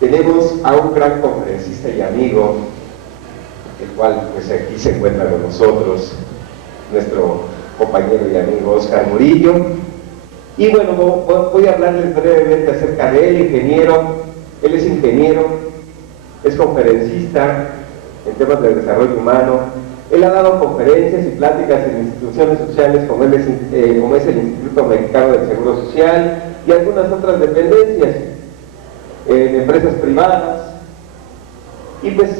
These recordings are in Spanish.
tenemos a un gran conferencista y amigo, el cual pues aquí se encuentra con nosotros, nuestro compañero y amigo Oscar Murillo. Y bueno, voy a hablarles brevemente acerca de él, ingeniero. Él es ingeniero, es conferencista en temas de desarrollo humano. Él ha dado conferencias y pláticas en instituciones sociales como es el Instituto Mexicano del Seguro Social y algunas otras dependencias, en empresas privadas. Y pues,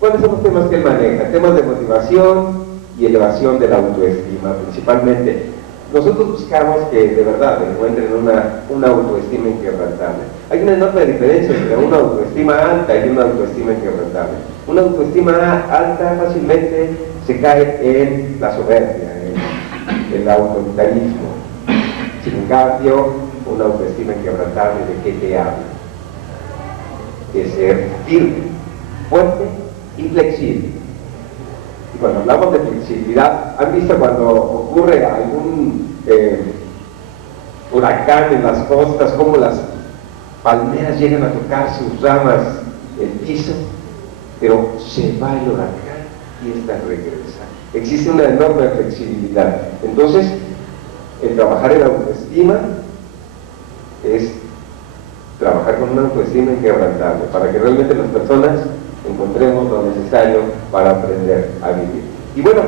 ¿cuáles son los temas que él maneja? Temas de motivación y elevación de la autoestima, principalmente. Nosotros buscamos que de verdad encuentren una autoestima inquebrantable. Hay una enorme diferencia entre una autoestima alta y una autoestima inquebrantable. Una autoestima alta fácilmente se cae en la soberbia, en el autoritarismo. Sin cambio, una autoestima inquebrantable, ¿de qué te habla? De ser firme, fuerte y flexible. Y cuando hablamos de flexibilidad, ¿han visto cuando ocurre algún huracán en las costas, cómo las palmeras llegan a tocar sus ramas el piso, pero se va el huracán y esta regresa? Existe una enorme flexibilidad. Entonces, el trabajar en la autoestima es trabajar con una autoestima inquebrantable para que realmente las personas encontremos lo necesario para aprender a vivir. Y bueno,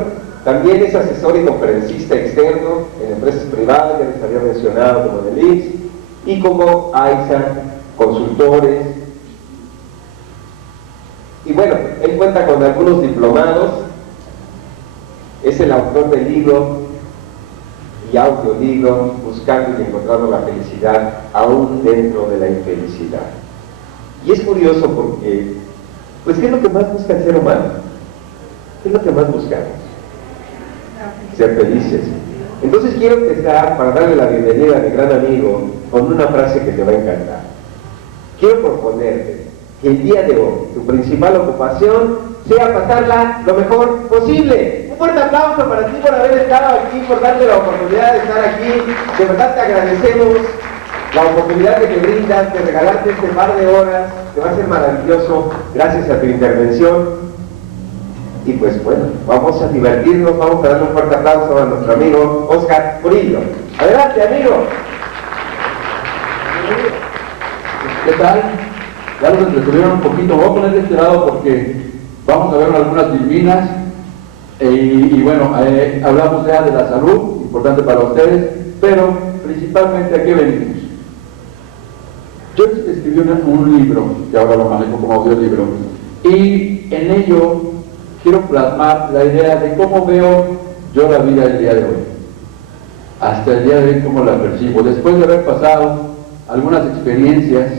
también es asesor y conferencista externo en empresas privadas, ya les había mencionado, como en el IMSS, y como AISA, consultores. Y bueno, él cuenta con algunos diplomados, es el autor del libro y audiolibro Buscando y Encontrando la Felicidad aún dentro de la infelicidad. Y es curioso porque, pues, ¿qué es lo que más busca el ser humano? ¿Qué es lo que más buscamos? Ser felices. Entonces quiero empezar, para darle la bienvenida a mi gran amigo, con una frase que te va a encantar. Quiero proponerte que el día de hoy tu principal ocupación sea pasarla lo mejor posible. Un fuerte aplauso para ti por haber estado aquí, por darte la oportunidad de estar aquí. De verdad te agradecemos la oportunidad que te brindas de regalarte este par de horas, que va a ser maravilloso gracias a tu intervención. Y pues bueno, vamos a divertirnos, vamos a darle un fuerte aplauso a nuestro amigo Oscar Murillo. Adelante, amigo. ¿Qué tal? Ya nos entretuvieron un poquito. Voy a poner de este lado porque vamos a ver algunas divinas. Y bueno, hablamos ya de la salud, importante para ustedes, pero principalmente ¿a qué venimos? Yo escribí un libro, que ahora lo manejo como audiolibro, y en ello quiero plasmar la idea de cómo veo yo la vida el día de hoy. Hasta el día de hoy, cómo la percibo. Después de haber pasado algunas experiencias,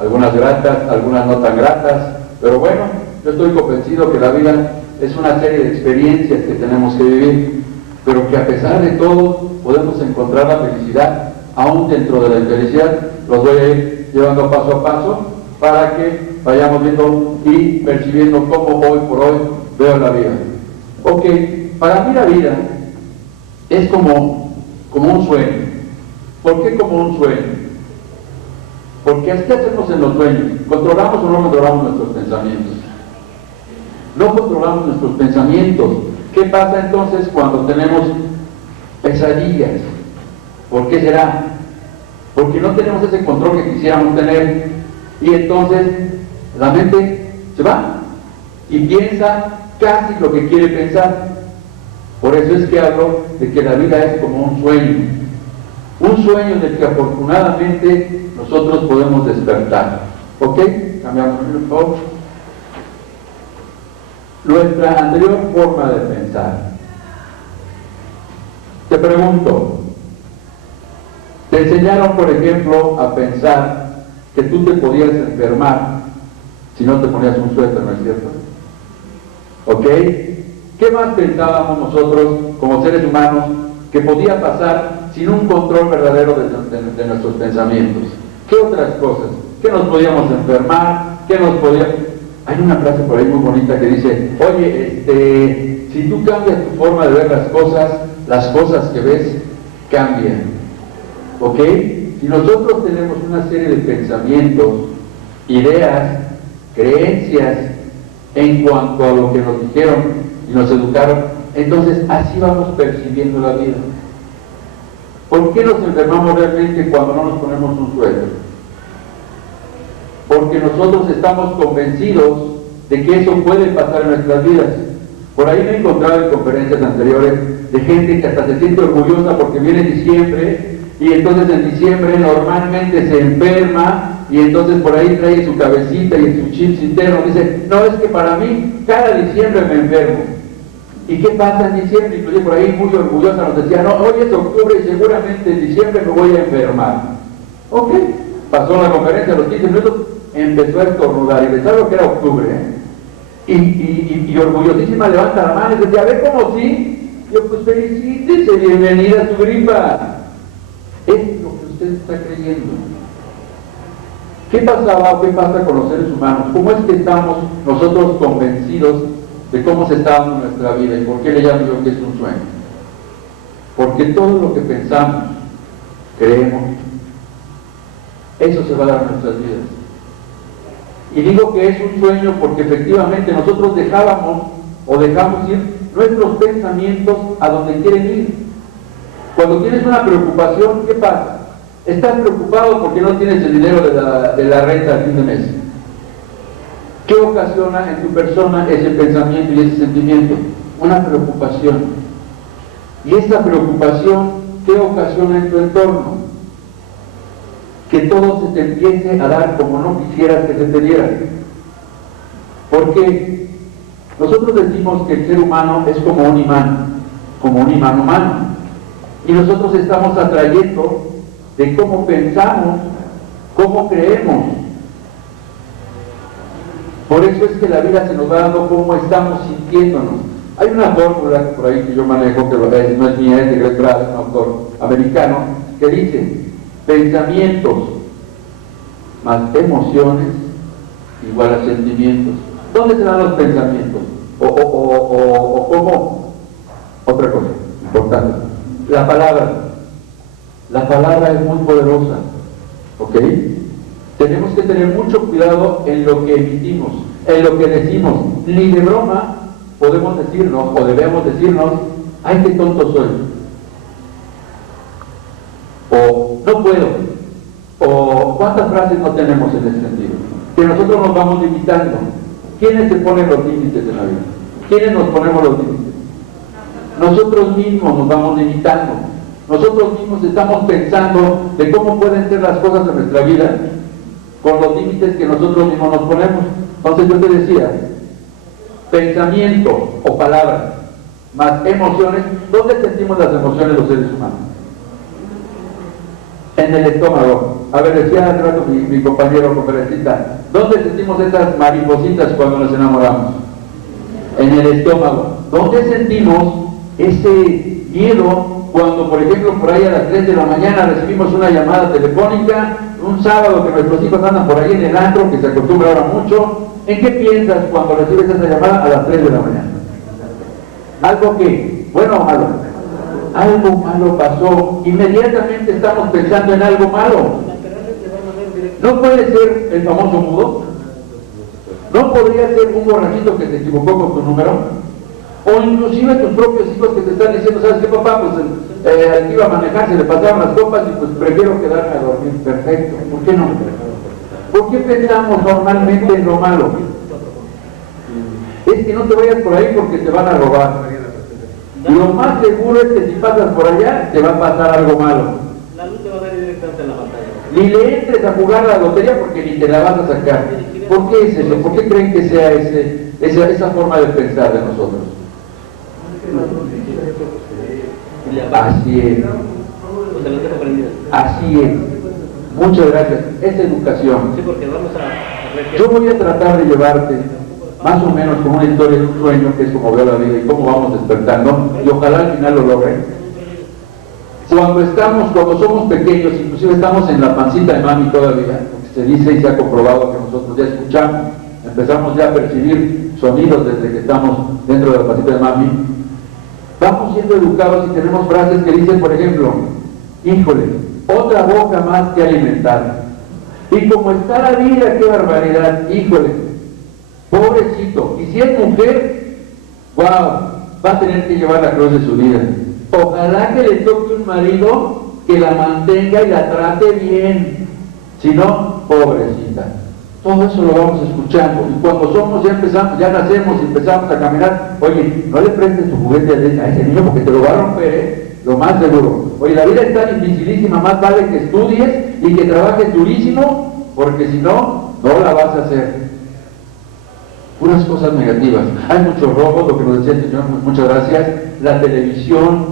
algunas gratas, algunas no tan gratas, pero bueno, yo estoy convencido que la vida es una serie de experiencias que tenemos que vivir, pero que a pesar de todo podemos encontrar la felicidad, aún dentro de la infelicidad. Los voy a ir llevando paso a paso para que vayamos viendo y percibiendo cómo hoy por hoy veo la vida. Ok, para mí la vida es como un sueño. ¿Por qué como un sueño? Porque así hacemos en los sueños. ¿Controlamos o no controlamos nuestros pensamientos? No controlamos nuestros pensamientos. ¿Qué pasa entonces cuando tenemos pesadillas? ¿Por qué será? Porque no tenemos ese control que quisiéramos tener. Y entonces la mente se va y piensa casi lo que quiere pensar. Por eso es que hablo de que la vida es como un sueño en el que afortunadamente nosotros podemos despertar. ¿Ok? Cambiamos por favor. Nuestra anterior forma de pensar. Te pregunto, ¿te enseñaron, por ejemplo, a pensar que tú te podías enfermar si no te ponías un suéter, no es cierto? ¿Ok? ¿Qué más pensábamos nosotros como seres humanos que podía pasar sin un control verdadero de nuestros pensamientos? ¿Qué otras cosas? ¿Qué nos podíamos enfermar? ¿Qué nos podía...? Hay una frase por ahí muy bonita que dice, oye, si tú cambias tu forma de ver las cosas que ves cambian. ¿Ok? Si nosotros tenemos una serie de pensamientos ideas, creencias en cuanto a lo que nos dijeron y nos educaron. Entonces así vamos percibiendo la vida. ¿Por qué nos enfermamos realmente cuando no nos ponemos un suéter? Porque nosotros estamos convencidos de que eso puede pasar en nuestras vidas. Por ahí me he encontrado en conferencias anteriores de gente que hasta se siente orgullosa porque viene diciembre y entonces en diciembre normalmente se enferma y entonces por ahí trae su cabecita y en su chips interno dice, no, es que para mí cada diciembre me enfermo. ¿Y qué pasa en diciembre? Inclusive por ahí muy orgullosa nos decía, no, hoy es octubre y seguramente en diciembre me voy a enfermar. Ok, pasó la conferencia, a los 15 minutos empezó a estornudar y pensaba que era octubre, y orgullosísima levanta la mano y decía, a ver cómo sí. Yo, pues felicítese, bienvenida a su gripa. Es lo que usted está creyendo. ¿Qué pasaba o qué pasa con los seres humanos? ¿Cómo es que estamos nosotros convencidos de cómo se está dando nuestra vida? ¿Y por qué le llamo yo que es un sueño? Porque todo lo que pensamos, creemos, eso se va a dar en nuestras vidas. Y digo que es un sueño porque efectivamente nosotros dejamos ir nuestros pensamientos a donde quieren ir. Cuando tienes una preocupación, ¿qué pasa? Estás preocupado porque no tienes el dinero de la renta al fin de mes. ¿Qué ocasiona en tu persona ese pensamiento y ese sentimiento? Una preocupación. Y esa preocupación, ¿qué ocasiona en tu entorno? Que todo se te empiece a dar como no quisieras que se te diera. Porque nosotros decimos que el ser humano es como un imán humano. Y nosotros estamos atrayendo de cómo pensamos, cómo creemos. Por eso es que la vida se nos va dando cómo estamos sintiéndonos. Hay una fórmula por ahí que yo manejo, que no es mía, es de Greg Braden, un autor americano, que dice: pensamientos más emociones igual a sentimientos. ¿Dónde se dan los pensamientos? O cómo. Otra cosa importante, la palabra. La palabra es muy poderosa, ¿ok? Tenemos que tener mucho cuidado en lo que emitimos, en lo que decimos. Ni de broma podemos decirnos, o debemos decirnos, ¡ay, qué tonto soy! O no puedo, o cuántas frases no tenemos en ese sentido, que nosotros nos vamos limitando. ¿Quiénes se ponen los límites en la vida? ¿Quiénes nos ponemos los límites? Nosotros mismos nos vamos limitando. Nosotros mismos estamos pensando de cómo pueden ser las cosas en nuestra vida con los límites que nosotros mismos nos ponemos. Entonces yo te decía, pensamiento o palabras más emociones. ¿Dónde sentimos las emociones los seres humanos? En el estómago. A ver, decía hace rato mi compañero conferencista, ¿dónde sentimos esas maripositas cuando nos enamoramos? En el estómago. ¿Dónde sentimos ese miedo cuando, por ejemplo, por ahí a las 3 de la mañana recibimos una llamada telefónica, un sábado que nuestros hijos andan por ahí en el antro, que se acostumbra ahora mucho? ¿En qué piensas cuando recibes esa llamada a las 3 de la mañana? ¿Algo que, bueno o malo? Algo malo pasó, inmediatamente estamos pensando en algo malo. ¿No puede ser el famoso mudo? ¿No podría ser un borrachito que se equivocó con tu número? O inclusive tus propios hijos que te están diciendo, ¿sabes qué, papá? Pues aquí iba a manejar, se le pasaron las copas y pues prefiero quedarme a dormir. Perfecto, ¿por qué no? ¿Por qué pensamos normalmente en lo malo? Es que no te vayas por ahí porque te van a robar. Lo más seguro es que si pasas por allá, te va a pasar algo malo. La luz te va a dar directamente en la pantalla. Ni le entres a jugar a la lotería porque ni te la vas a sacar. ¿Por qué es eso? ¿Por qué creen que sea esa forma de pensar de nosotros? Así es. Así es. Muchas gracias. Es educación. Sí, porque vamos a ver. Yo voy a tratar de llevarte más o menos con una historia de un sueño, que es como veo la vida y cómo vamos despertando, y ojalá al final lo logre. Cuando somos pequeños, inclusive estamos en la pancita de mami todavía, porque se dice y se ha comprobado que nosotros ya escuchamos, empezamos ya a percibir sonidos desde que estamos dentro de la pancita de mami. Vamos siendo educados y tenemos frases que dicen, por ejemplo, híjole, otra boca más que alimentar. Y como está la vida, qué barbaridad, híjole, pobrecito. Y si es mujer, wow, va a tener que llevar la cruz de su vida. Ojalá que le toque un marido que la mantenga y la trate bien. Si no, pobrecita. Todo eso lo vamos escuchando. Y cuando somos, ya empezamos, ya nacemos y empezamos a caminar. Oye, no le prestes tu juguete a ese niño porque te lo va a romper, ¿eh? Lo más seguro. Oye, la vida está dificilísima, más vale que estudies y que trabajes durísimo, porque si no, no la vas a hacer. Puras cosas negativas. Hay muchos robos, lo que nos decía el Señor, muchas gracias. La televisión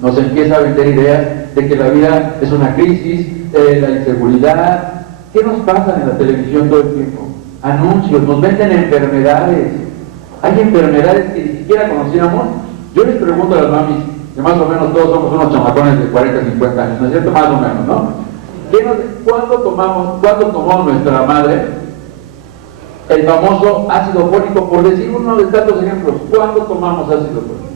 nos empieza a vender ideas de que la vida es una crisis, la inseguridad. ¿Qué nos pasa en la televisión todo el tiempo? Anuncios, nos venden enfermedades. Hay enfermedades que ni siquiera conocíamos. Yo les pregunto a las mamis, que más o menos todos somos unos chamacones de 40, 50 años, ¿no es cierto? Más o menos, ¿no? ¿Cuándo tomó nuestra madre el famoso ácido fólico? Por decir uno de tantos ejemplos, ¿cuándo tomamos ácido fólico?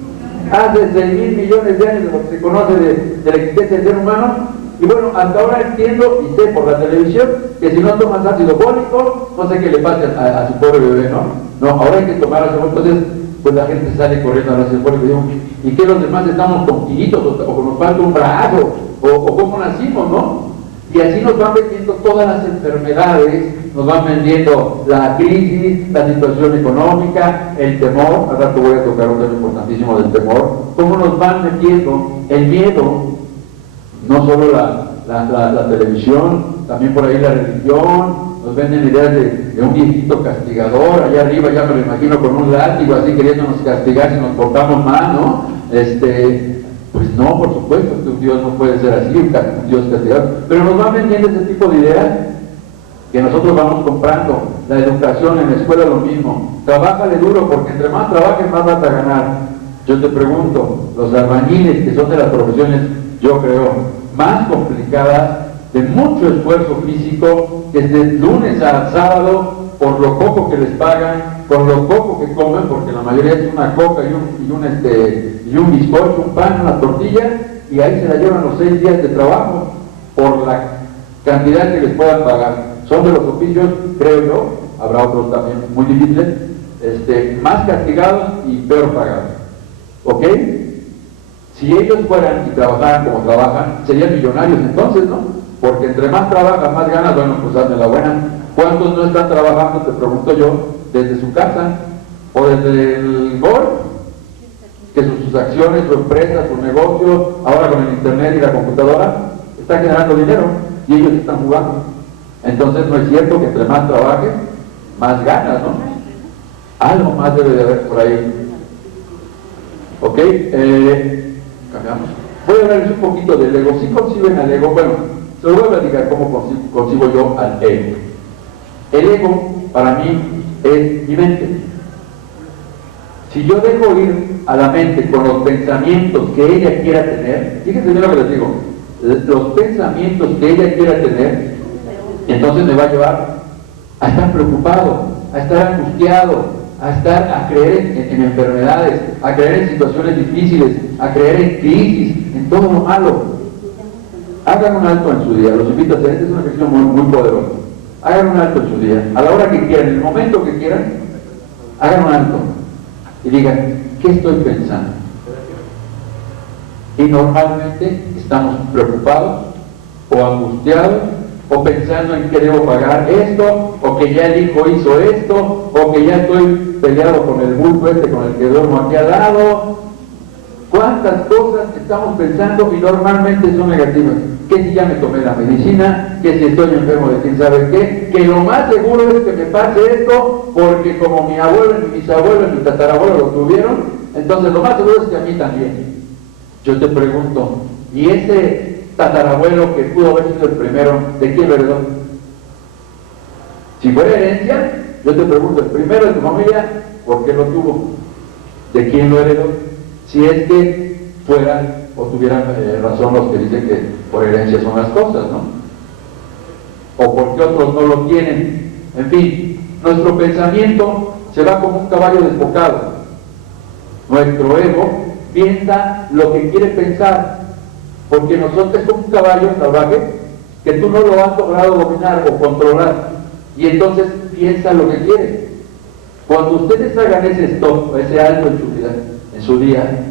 Hace 6.000 millones de años de lo que se conoce de la existencia del ser humano. Y bueno, hasta ahora entiendo y sé por la televisión que si no tomas ácido fólico, no sé qué le pasa a su pobre bebé, ¿no? No, ahora hay que tomar ácido fólico. Entonces, pues la gente sale corriendo al ácido fólico y digo, ¿y qué los demás estamos con quillitos o nos falta un brazo? O cómo nacimos, ¿no? Y así nos van vendiendo todas las enfermedades, nos van vendiendo la crisis, la situación económica, el temor. Al rato voy a tocar un tema importantísimo del temor. Cómo nos van metiendo el miedo. No solo la televisión, también por ahí la religión, nos venden ideas de un viejito castigador, allá arriba ya me lo imagino con un látigo, así queriéndonos castigar si nos portamos mal, ¿no? Pues no, por supuesto que un Dios no puede ser así, un Dios castigador, pero nos van vendiendo ese tipo de ideas que nosotros vamos comprando. La educación en la escuela lo mismo, trabájale duro porque entre más trabajes más vas a ganar. Yo te pregunto, los albañiles, que son de las profesiones, yo creo, más complicadas, de mucho esfuerzo físico, desde lunes a sábado, por lo poco que les pagan, por lo poco que comen, porque la mayoría es una coca y un bizcocho, un pan, una tortilla, y ahí se la llevan los 6 días de trabajo, por la cantidad que les puedan pagar. Son de los oficios, creo yo, habrá otros también muy difíciles, más castigados y peor pagados. ¿Ok? Si ellos fueran y trabajaran como trabajan, serían millonarios entonces, ¿no? Porque entre más trabajan, más ganas, bueno, pues hazme la buena. ¿Cuántos no están trabajando, te pregunto yo, desde su casa o desde el golf? Que sus acciones, su empresa, su negocio, ahora con el internet y la computadora, están generando dinero y ellos están jugando. Entonces no es cierto que entre más trabajes, más ganas, ¿no? Algo más debe de haber por ahí. ¿Ok? Cambiamos. Voy a hablarles un poquito del ego. ¿Sí conciben al ego? Bueno, se lo voy a platicar cómo concibo yo al ego. El ego, para mí, es mi mente. Si yo dejo ir a la mente con los pensamientos que ella quiera tener, fíjense bien lo que les digo, los pensamientos que ella quiera tener, entonces me va a llevar a estar preocupado, a estar angustiado, a creer en enfermedades, a creer en situaciones difíciles, a creer en crisis, en todo lo malo. Hagan un alto en su día, los invito a hacer, esta es una ejercicio muy poderosa. Hagan un alto en su día, a la hora que quieran, en el momento que quieran, hagan un alto y digan, ¿qué estoy pensando? Y normalmente estamos preocupados o angustiados o pensando en que debo pagar esto, o que ya el hijo hizo esto, o que ya estoy peleado con el bulto con el que duermo aquí al lado. ¿Cuántas cosas estamos pensando y normalmente son negativas? Que si ya me tomé la medicina, que si estoy enfermo de quién sabe qué, que lo más seguro es que me pase esto, porque como mi abuelo, ni mis abuelos, ni tatarabuelos lo tuvieron, entonces lo más seguro es que a mí también. Yo te pregunto, ¿y ese tatarabuelo que pudo haber sido el primero, de quién heredó? Si fuera herencia, yo te pregunto, el primero de tu familia, ¿por qué lo tuvo? ¿De quién lo heredó? Si es que fueran o tuvieran razón los que dicen que por herencia son las cosas, ¿no? O porque otros no lo tienen. En fin, nuestro pensamiento se va como un caballo desbocado. Nuestro ego piensa lo que quiere pensar, porque nosotros es como un caballo salvaje que tú no lo has logrado dominar o controlar, y entonces piensa lo que quiere. Cuando ustedes hagan ese stop, ese alto en su vida, en su día,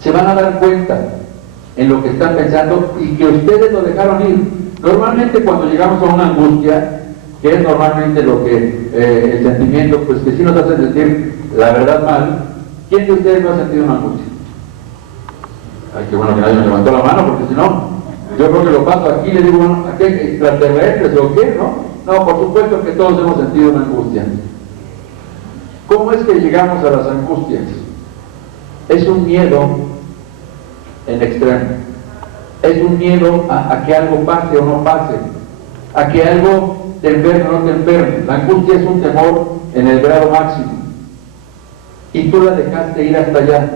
se van a dar cuenta en lo que están pensando y que ustedes lo dejaron ir. Normalmente cuando llegamos a una angustia, que es normalmente lo que el sentimiento, pues que sí nos hace sentir la verdad mal, ¿quién de ustedes no ha sentido una angustia? Ay, qué bueno que nadie me levantó la mano, porque si no, yo creo que lo paso aquí y le digo, bueno, ¿a qué extraterrestres o qué? No, por supuesto que todos hemos sentido una angustia. ¿Cómo es que llegamos a las angustias? Es un miedo en extremo. Es un miedo a que algo pase o no pase, a que algo te enferme o no te enferme. La angustia es un temor en el grado máximo. Y tú la dejaste ir hasta allá,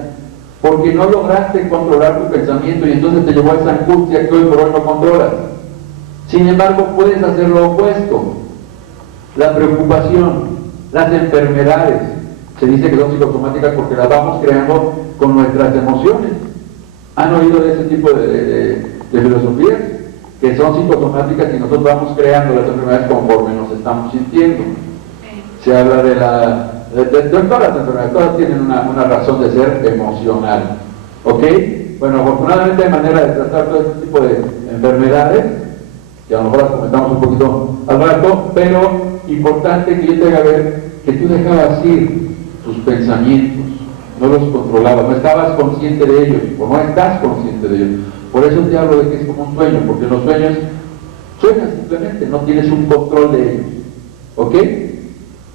porque no lograste controlar tu pensamiento y entonces te llevó a esa angustia que hoy por hoy no controlas. Sin embargo, puedes hacer lo opuesto. La preocupación, las enfermedades, se dice que son psicosomáticas porque las vamos creando con nuestras emociones. ¿Han oído de ese tipo de filosofías? Que son psicosomáticas y nosotros vamos creando las enfermedades conforme nos estamos sintiendo. Se habla de todas las enfermedades, todas tienen una razón de ser emocional. ¿Ok? Bueno, afortunadamente hay manera de tratar todo este tipo de enfermedades, que a lo mejor las comentamos un poquito al rato, pero importante que yo te haga ver que tú dejabas ir tus pensamientos, no los controlabas, no estabas consciente de ellos, o no estás consciente de ellos. Por eso te hablo de que es como un sueño, porque los sueños sueñas simplemente, no tienes un control de ellos. ¿Ok?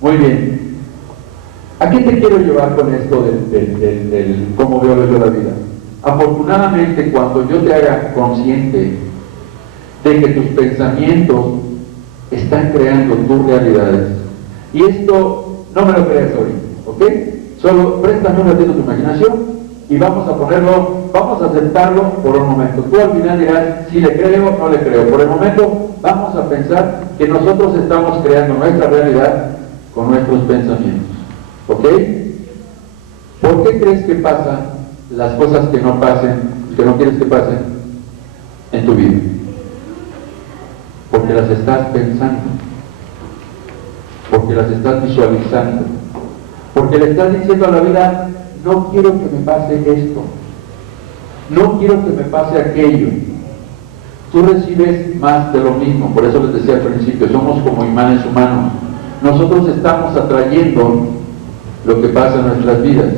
Muy bien. ¿A qué te quiero llevar con esto del cómo veo yo la vida? Afortunadamente, cuando yo te haga consciente de que tus pensamientos están creando tus realidades, y esto no me lo creas ahorita, ¿ok? Solo préstame un ratito tu imaginación y vamos a ponerlo, vamos a aceptarlo por un momento. Tú al final dirás si le creo o no le creo. Por el momento vamos a pensar que nosotros estamos creando nuestra realidad con nuestros pensamientos, ¿ok? ¿Por qué crees que pasan las cosas que no pasen, que no quieres que pasen en tu vida? Porque las estás pensando, porque las estás visualizando, porque le estás diciendo a la vida, no quiero que me pase esto, no quiero que me pase aquello. Tú recibes más de lo mismo, por eso les decía al principio, somos como imanes humanos. Nosotros estamos atrayendo lo que pasa en nuestras vidas.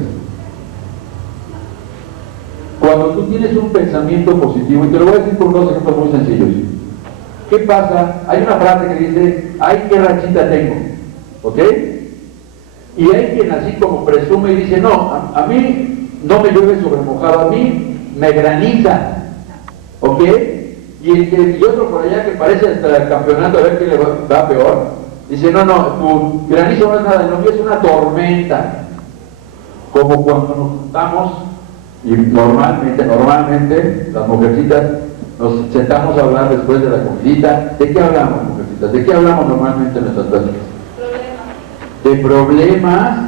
Cuando tú tienes un pensamiento positivo, y te lo voy a decir por dos ejemplos muy sencillos. ¿Qué pasa? Hay una frase que dice, ¡ay, qué rachita tengo! ¿Ok? Y hay quien así como presume y dice, no, a mí no me llueve sobre mojado, a mí me graniza. ¿Ok? Y otro por allá que parece hasta el campeonato a ver quién le va peor, dice, no, tu granizo no es nada, lo mío es una tormenta. Como cuando nos juntamos, y normalmente, las mujercitas, nos sentamos a hablar después de la comidita. ¿De qué hablamos, mujercitas? ¿De qué hablamos normalmente en nuestras pláticas? De problemas.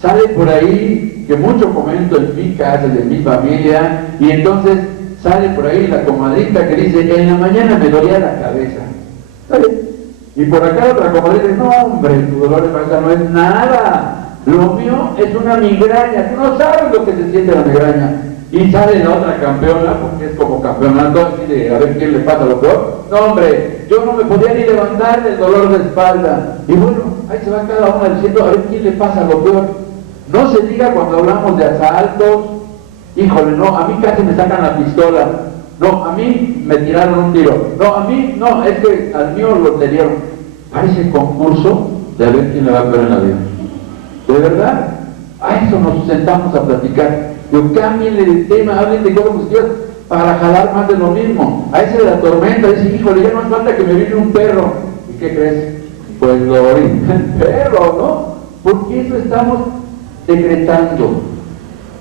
Sale por ahí que mucho comento en mi casa, de mi familia, y entonces sale por ahí la comadrita que dice, en la mañana me dolía la cabeza. ¿Sale? Y por acá otra comadrita dice, no hombre, tu dolor de cabeza no es nada, lo mío es una migraña, tú no sabes lo que se siente la migraña. Y sale la otra campeona, porque es como campeonato, así de a ver quién le pasa lo peor. No hombre, yo no me podía ni levantar del dolor de espalda. Y bueno, ahí se va cada una diciendo a ver quién le pasa lo peor. No se diga cuando hablamos de asaltos, híjole, no, a mí casi me sacan la pistola. No, a mí me tiraron un tiro. No, a mí, no, es que al mío le dieron. Parece concurso de a ver quién le va peor en la vida. De verdad, a eso nos sentamos a platicar. Yo cámbienle de tema, hablen de cosas positivas para jalar más de lo mismo. A ese de la tormenta dice, híjole, ya no hace falta que me viene un perro. ¿Y qué crees? Pues lo orina el perro, ¿no? Porque eso estamos decretando.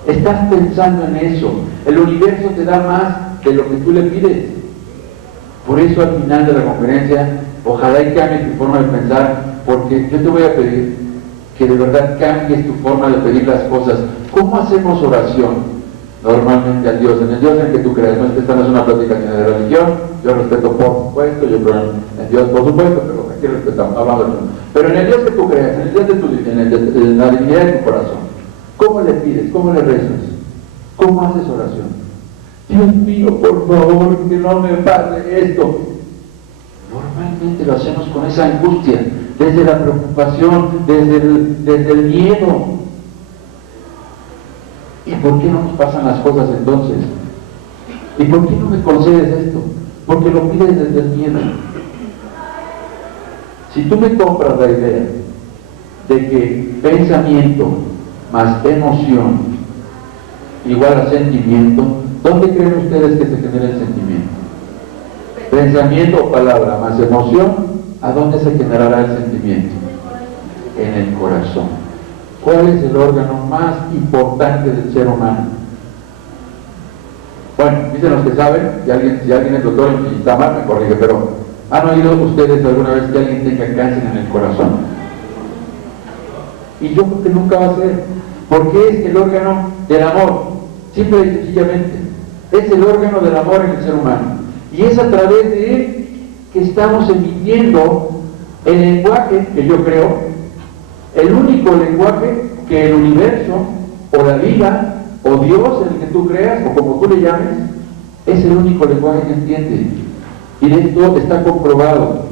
Estás pensando en eso. El universo te da más de lo que tú le pides. Por eso al final de la conferencia, ojalá y cambie tu forma de pensar, porque yo te voy a pedir que de verdad cambies tu forma de pedir las cosas. ¿Cómo hacemos oración? Normalmente a Dios, en el Dios en el que tú creas. No es que esta no es una plática ni de religión, yo respeto por supuesto, yo creo en Dios por supuesto, pero aquí respetamos, hablando de Dios. Pero en el Dios que tú creas, en el Dios de tu, en la divinidad de tu corazón, ¿cómo le pides? ¿Cómo le rezas? ¿Cómo haces oración? Dios mío, por favor, que no me pase esto. Normalmente lo hacemos con esa angustia, desde la preocupación, desde el miedo. ¿Y por qué no nos pasan las cosas entonces? ¿Y por qué no me concedes esto? Porque lo pides desde el miedo. Si tú me compras la idea de que pensamiento más emoción igual a sentimiento, ¿dónde creen ustedes que se genera el sentimiento? Pensamiento o palabra más emoción, ¿a dónde se generará el sentimiento? En el corazón. ¿Cuál es el órgano más importante del ser humano? Bueno, dicen los que saben, si alguien es doctor y está mal, me corrige, pero ¿han oído ustedes alguna vez que alguien tenga cáncer en el corazón? Y yo creo que nunca va a ser, porque es el órgano del amor, simple y sencillamente. Es el órgano del amor en el ser humano. Y es a través de él que estamos emitiendo el lenguaje que yo creo, el único lenguaje que el universo, o la vida, o Dios, el que tú creas, o como tú le llames, es el único lenguaje que entiende. Y de esto está comprobado.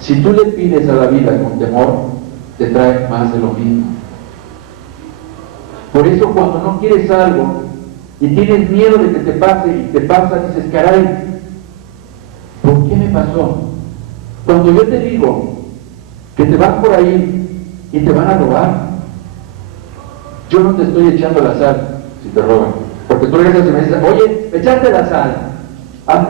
Si tú le pides a la vida con temor, te trae más de lo mismo. Por eso cuando no quieres algo y tienes miedo de que te pase y te pasa, dices, caray, ¿por qué me pasó? Cuando yo te digo que te vas por ahí y te van a robar, yo no te estoy echando la sal si te roban, porque tú regresas y me dices, oye, echaste la sal,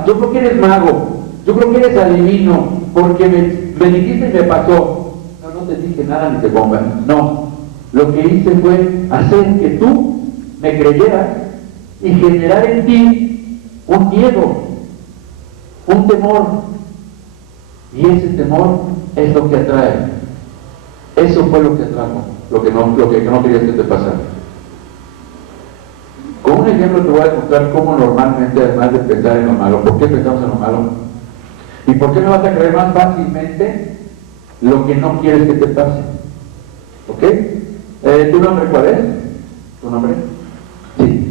yo creo que eres mago, yo creo que eres adivino, porque me dijiste y me pasó. No te dije nada ni te pongan, no, lo que hice fue hacer que tú me creyeras y generar en ti un miedo, un temor, y ese temor es lo que atrae. Eso fue lo que atrajo, lo que no querías que te pasara. Con un ejemplo te voy a contar cómo normalmente, además de pensar en lo malo, ¿por qué pensamos en lo malo? ¿Y por qué no vas a creer más fácilmente lo que no quieres que te pase? ¿Ok? ¿Tu nombre cuál es? ¿Tu nombre? Sí.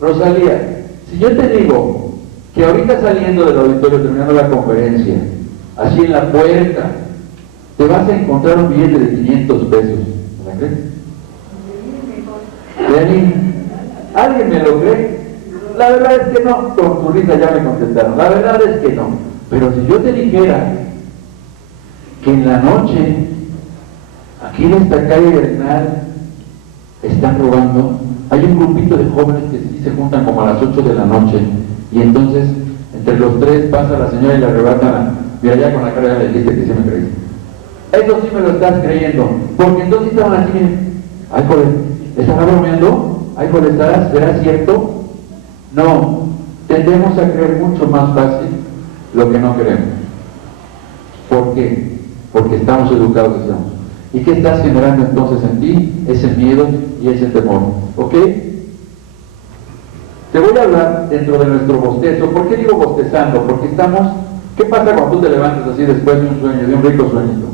Rosalía, si yo te digo que ahorita saliendo del auditorio, terminando la conferencia, así en la puerta, te vas a encontrar un billete de 500 pesos, ¿me la crees? ¿Alguien me lo cree? La verdad es que no, con tu risa ya me contestaron, la verdad es que no. Pero si yo te dijera que en la noche, aquí en esta calle Bernal, están robando, hay un grupito de jóvenes que sí se juntan como a las 8 de la noche, y entonces entre los tres pasa la señora y le arrebatan mira, ya con la cara le dijiste que sí me creíste. Eso sí me lo estás creyendo, porque entonces estaban así, miren, ay joder, ¿estará bromeando? Ay joder, ¿será cierto? No, tendemos a creer mucho más fácil lo que no queremos. ¿Por qué? Porque estamos educados desde antes. ¿Y qué estás generando entonces en ti? Ese miedo y ese temor. ¿Ok? Te voy a hablar dentro de nuestro bostezo. ¿Por qué digo bostezando? Porque estamos... ¿Qué pasa cuando tú te levantas así después de un sueño, de un rico sueñito?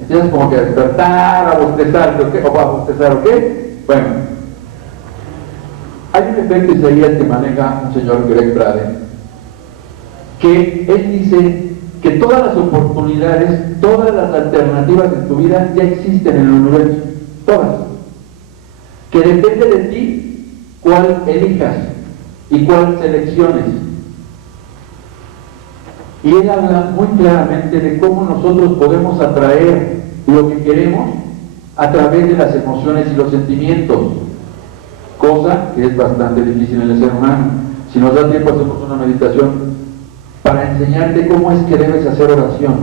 Empiezas como que a despertar, a bostezar, ¿ok? O a bostezar, ¿ok? Bueno, hay un efecto Isaías que maneja un señor Greg Braden, que él dice que todas las oportunidades, todas las alternativas en tu vida ya existen en el universo, todas. Que depende de ti cuál elijas y cuál selecciones. Y él habla muy claramente de cómo nosotros podemos atraer lo que queremos a través de las emociones y los sentimientos, cosa que es bastante difícil en el ser humano. Si nos da tiempo hacemos una meditación para enseñarte cómo es que debes hacer oración.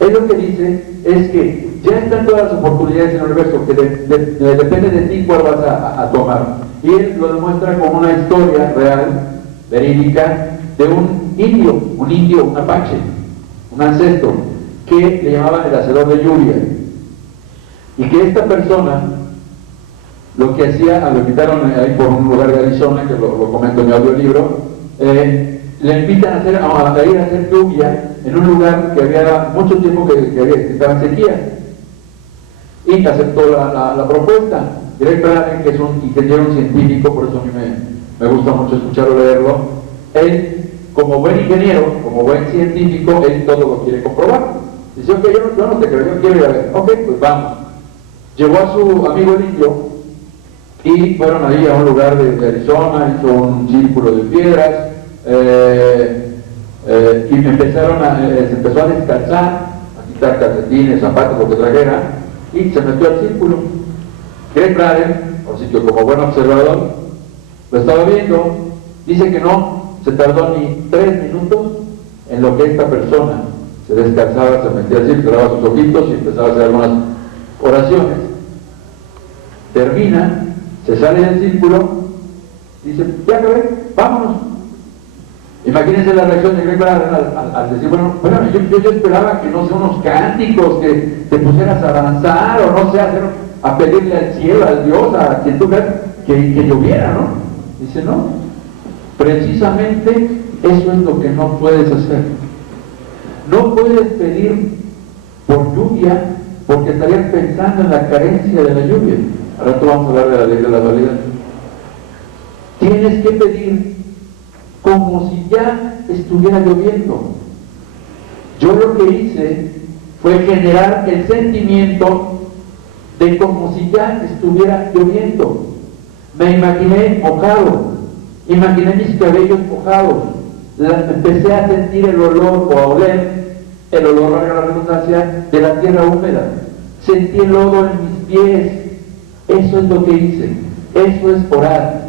Él lo que dice es que ya están todas las oportunidades en el universo, que depende de ti cuál vas a tomar. Y él lo demuestra con una historia real, verídica, de un indio, un apache, un ancestro, que le llamaban el hacedor de lluvia. Y que esta persona lo que hacía, lo invitaron ahí por un lugar de Arizona, que lo comento en mi audiolibro, le invitan a ir a hacer lluvia en un lugar que había mucho tiempo que estaba en sequía. Y aceptó la propuesta. Greg Braden, que es un ingeniero científico, por eso a mí me gusta mucho escucharlo, leerlo, él, como buen ingeniero, como buen científico, él todo lo quiere comprobar. Dice, ok, yo no te creo, yo quiero ir a ver. Ok, pues vamos. Llevó a su amigo el indio y fueron ahí a un lugar de Arizona, hizo un círculo de piedras, y se empezó a descalzar, a quitar calcetines, zapatos, lo que trajera, y se metió al círculo. Greg Braden, por sitio como buen observador, lo estaba viendo, dice que no se tardó ni 3 minutos en lo que esta persona se descansaba, se metía al círculo, cerraba sus ojitos y empezaba a hacer algunas oraciones. Termina, se sale del círculo, dice, ya acabé, vámonos. Imagínense la reacción de Greg Braden al decir, bueno, yo esperaba que no sé, unos cánticos, que te pusieras a danzar, o no sé, a pedirle al cielo, al Dios, a quien tú veas, que lloviera, ¿no? Dice, no, precisamente eso es lo que no puedes hacer. No puedes pedir por lluvia, porque estarías pensando en la carencia de la lluvia. Ahora tú vamos a hablar de la ley de la dualidad. Tienes que pedir como si ya estuviera lloviendo. Yo lo que hice fue generar el sentimiento de como si ya estuviera lloviendo. Me imaginé mojado, imaginé mis cabellos mojados, empecé a sentir el olor o a oler el olor, valga la redundancia, de la tierra húmeda. Sentí el lodo en mis pies. Eso es lo que hice. Eso es orar.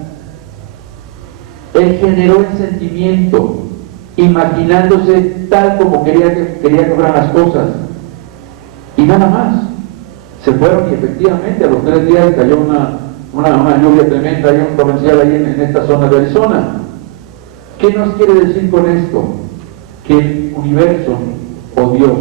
Él generó el sentimiento, imaginándose tal como quería que fueran las cosas. Y nada más. Se fueron y efectivamente a los 3 días cayó una lluvia tremenda, hay un torrencial ahí en esta zona de Arizona. ¿Qué nos quiere decir con esto? Que el universo, o Dios,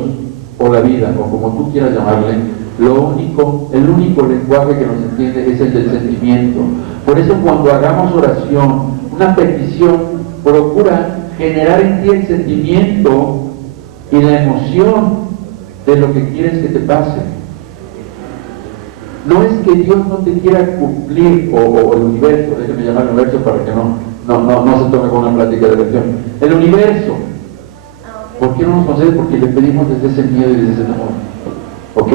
o la vida, o como tú quieras llamarle, el único lenguaje que nos entiende es el del sentimiento. Por eso cuando hagamos oración, una petición, procura generar en ti el sentimiento y la emoción de lo que quieres que te pase. No es que Dios no te quiera cumplir, o el universo, déjeme llamar el universo para que no se tome con una plática de religión. El universo, ¿por qué no nos concede? Porque le pedimos desde ese miedo y desde ese amor. ¿Ok?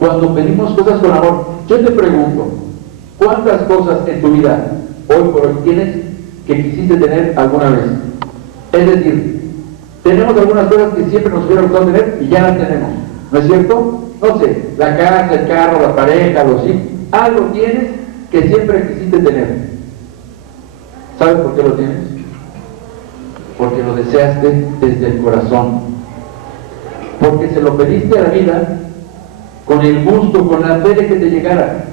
Cuando pedimos cosas con amor, yo te pregunto, ¿cuántas cosas en tu vida, hoy por hoy, tienes que quisiste tener alguna vez? Es decir, tenemos algunas cosas que siempre nos hubiera gustado tener y ya las tenemos, ¿no es cierto? No sé, la casa, el carro, la pareja, los hijos, algo tienes que siempre quisiste tener. ¿Sabes por qué lo tienes? Porque lo deseaste desde el corazón, porque se lo pediste a la vida con el gusto, con la fe de que te llegara,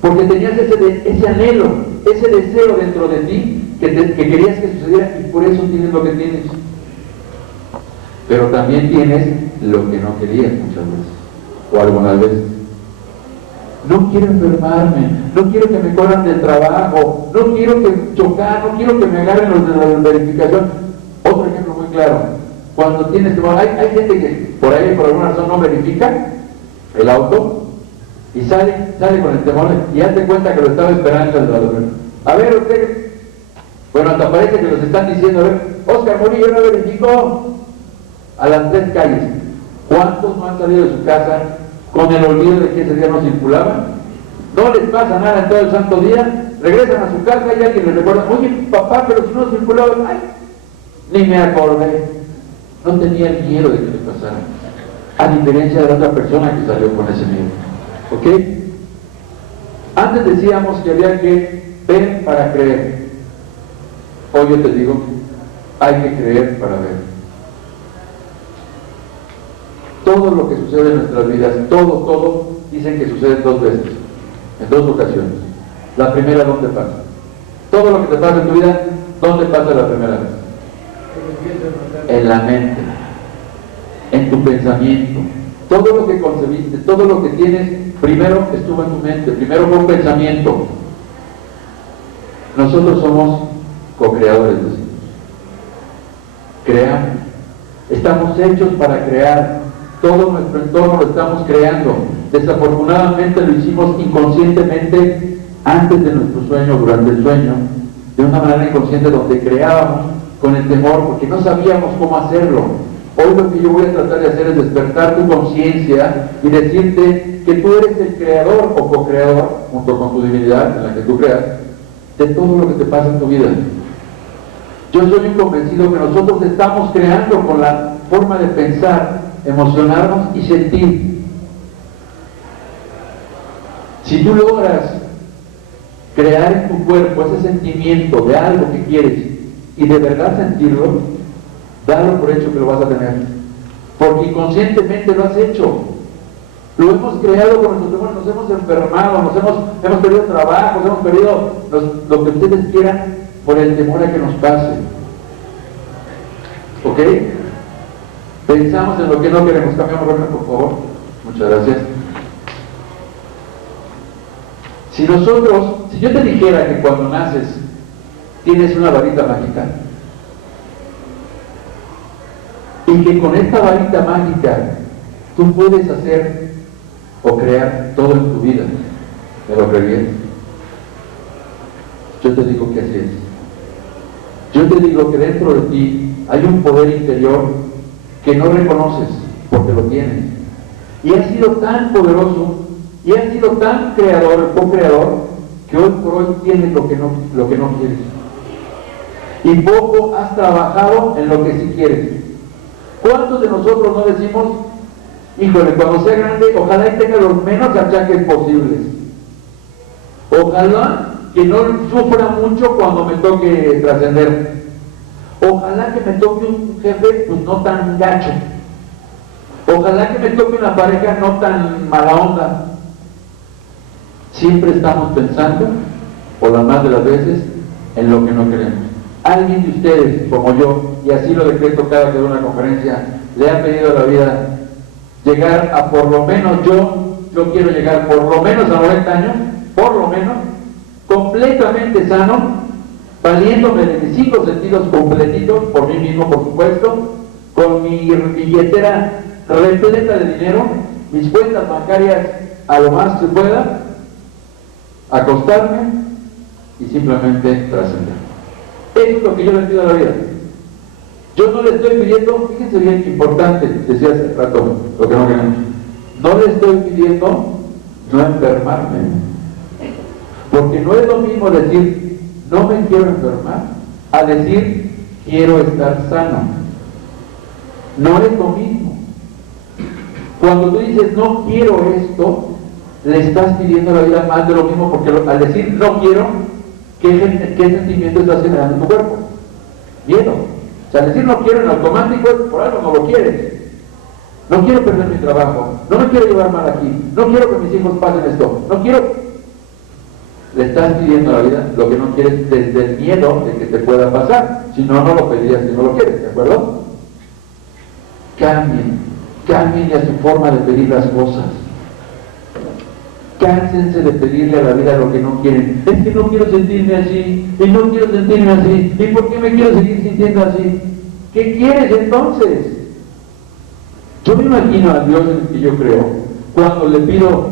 porque tenías ese anhelo, ese deseo dentro de ti que querías que sucediera, y por eso tienes lo que tienes. Pero también tienes lo que no querías muchas veces, o algunas veces. No quiero enfermarme, no quiero que me corran del trabajo, no quiero chocar, no quiero que me agarren los de la verificación. Otro ejemplo muy claro, cuando tienes temor, hay gente que por ahí por alguna razón no verifica el auto y sale con el temor y hazte cuenta que lo estaba esperando el ladrón. A ver usted, bueno, hasta parece que los están diciendo, a ver, Oscar Murillo no verificó a las 3 calles. ¿Cuántos no han salido de su casa con el olvido de que ese día no circulaban? No les pasa nada en todo el santo día, regresan a su casa y alguien les recuerda, oye papá, pero si no circulaban, ay, ni me acordé. No tenía el miedo de que le pasara, a diferencia de la otra persona que salió con ese miedo. ¿Ok? Antes decíamos que había que ver para creer. Hoy yo te digo, hay que creer para ver. Todo lo que sucede en nuestras vidas, todo, dicen que sucede 2 veces, en 2 ocasiones. La primera, ¿dónde pasa? Todo lo que te pasa en tu vida, ¿dónde pasa la primera vez? En la mente, en tu pensamiento. Todo lo que concebiste, todo lo que tienes, primero estuvo en tu mente, primero fue un pensamiento. Nosotros somos co-creadores de Dios. Creamos. Estamos hechos para crear. Todo nuestro entorno lo estamos creando. Desafortunadamente lo hicimos inconscientemente antes de nuestro sueño, durante el sueño, de una manera inconsciente donde creábamos con el temor porque no sabíamos cómo hacerlo. Hoy lo que yo voy a tratar de hacer es despertar tu conciencia y decirte que tú eres el creador o co-creador, junto con tu divinidad en la que tú creas, de todo lo que te pasa en tu vida. Yo soy un convencido que nosotros estamos creando con la forma de pensar, emocionarnos y sentir. Si tú logras crear en tu cuerpo ese sentimiento de algo que quieres y de verdad sentirlo, dalo por hecho que lo vas a tener, porque inconscientemente lo has hecho. Lo hemos creado con nuestros temores, nos hemos enfermado, hemos perdido trabajo, hemos perdido lo que ustedes quieran por el temor a que nos pase. ¿Ok? Pensamos en lo que no queremos. Cambiamos orden, por favor. Muchas gracias. Si yo te dijera que cuando naces tienes una varita mágica y que con esta varita mágica tú puedes hacer o crear todo en tu vida, ¿me lo creerías? Yo te digo que así es. Yo te digo que dentro de ti hay un poder interior que no reconoces porque lo tienes. Y has sido tan poderoso y has sido tan creador, co-creador, que hoy por hoy tienes lo que no quieres. Y poco has trabajado en lo que sí quieres. ¿Cuántos de nosotros no decimos, híjole, cuando sea grande, ojalá y tenga los menos achaques posibles? Ojalá que no sufra mucho cuando me toque trascender. Ojalá que me toque un jefe pues no tan gacho. Ojalá que me toque una pareja no tan mala onda. Siempre estamos pensando, o la más de las veces, en lo que no queremos. Alguien de ustedes, como yo, y así lo decreto cada que doy una conferencia, le ha pedido a la vida llegar a por lo menos yo quiero llegar por lo menos a 90 años, por lo menos, completamente sano, valiéndome de mis 5 sentidos completitos, por mí mismo por supuesto, con mi billetera repleta de dinero, mis cuentas bancarias a lo más que pueda, acostarme y simplemente trascender. Eso es lo que yo le pido a la vida. Yo no le estoy pidiendo, fíjense bien, importante, decía hace rato, lo que no queremos, no le estoy pidiendo no enfermarme, porque no es lo mismo decir no me quiero enfermar a decir quiero estar sano. No es lo mismo. Cuando tú dices no quiero esto, le estás pidiendo a la vida más de lo mismo, porque al decir no quiero, ¿qué sentimiento estás generando en tu cuerpo? Miedo. O sea, al decir no quiero en automático, por algo no lo quieres. No quiero perder mi trabajo, no me quiero llevar mal aquí, no quiero que mis hijos pasen esto, no quiero. Le estás pidiendo a la vida lo que no quieres desde el miedo de que te pueda pasar. Si no, no lo pedirías si no lo quieres, ¿de acuerdo? Cambien ya su forma de pedir las cosas. Cánsense de pedirle a la vida lo que no quieren. Es que no quiero sentirme así, y no quiero sentirme así, ¿y por qué me quiero seguir sintiendo así? ¿Qué quieres entonces? Yo me imagino a Dios en el que yo creo, cuando le pido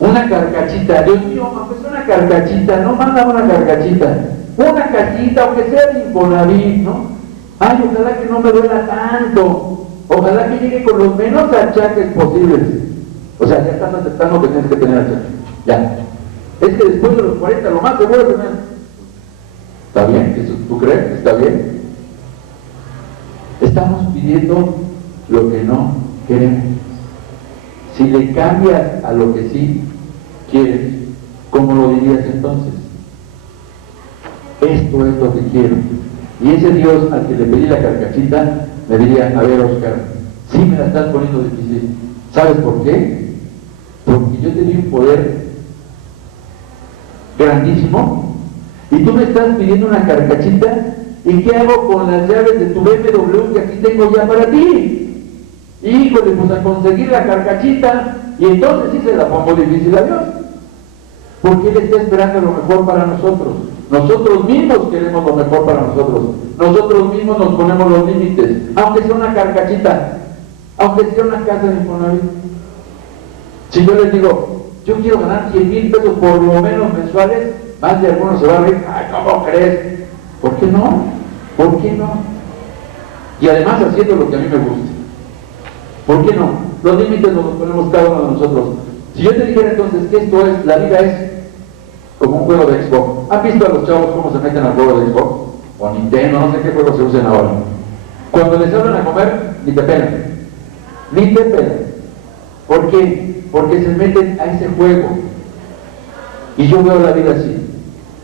una carcachita, Dios mío, aunque sea una carcachita, no manda una carcachita, una casita, aunque sea de Infonavit, ¿no? Ay, ojalá que no me duela tanto, ojalá que llegue con los menos achaques posibles. O sea, ya estás aceptando que tienes que tener achaques, ya. Es que después de los 40, lo más seguro es tener. ¿Está bien? ¿Eso tú crees? ¿Está bien? Estamos pidiendo lo que no queremos. Si le cambias a lo que sí quieres, ¿cómo lo dirías entonces? Esto es lo que quiero. Y ese Dios al que le pedí la carcachita me diría, a ver, Oscar, sí me la estás poniendo difícil. ¿Sabes por qué? Porque yo te di un poder grandísimo y tú me estás pidiendo una carcachita. ¿Y qué hago con las llaves de tu BMW que aquí tengo ya para ti? híjole, pues a conseguir la carcachita, y entonces sí se la pongo difícil a Dios, porque Él está esperando lo mejor para nosotros. Nosotros mismos queremos lo mejor para nosotros, nosotros mismos nos ponemos los límites, aunque sea una carcachita, aunque sea una casa de Infonavit. Si yo les digo, yo quiero ganar 100,000 pesos por lo menos mensuales, más de algunos se van a reír, ay, ¿cómo crees? ¿Por qué no? ¿Por qué no? Y además haciendo lo que a mí me guste. ¿Por qué no? Los límites nos los ponemos cada uno de nosotros. Si yo te dijera entonces que esto es, la vida es como un juego de Xbox. ¿Han visto a los chavos cómo se meten al juego de Xbox? O Nintendo, no sé qué juegos se usen ahora. Cuando les hablan a comer, ni te pelan. Ni te pelan. ¿Por qué? Porque se meten a ese juego. Y yo veo la vida así.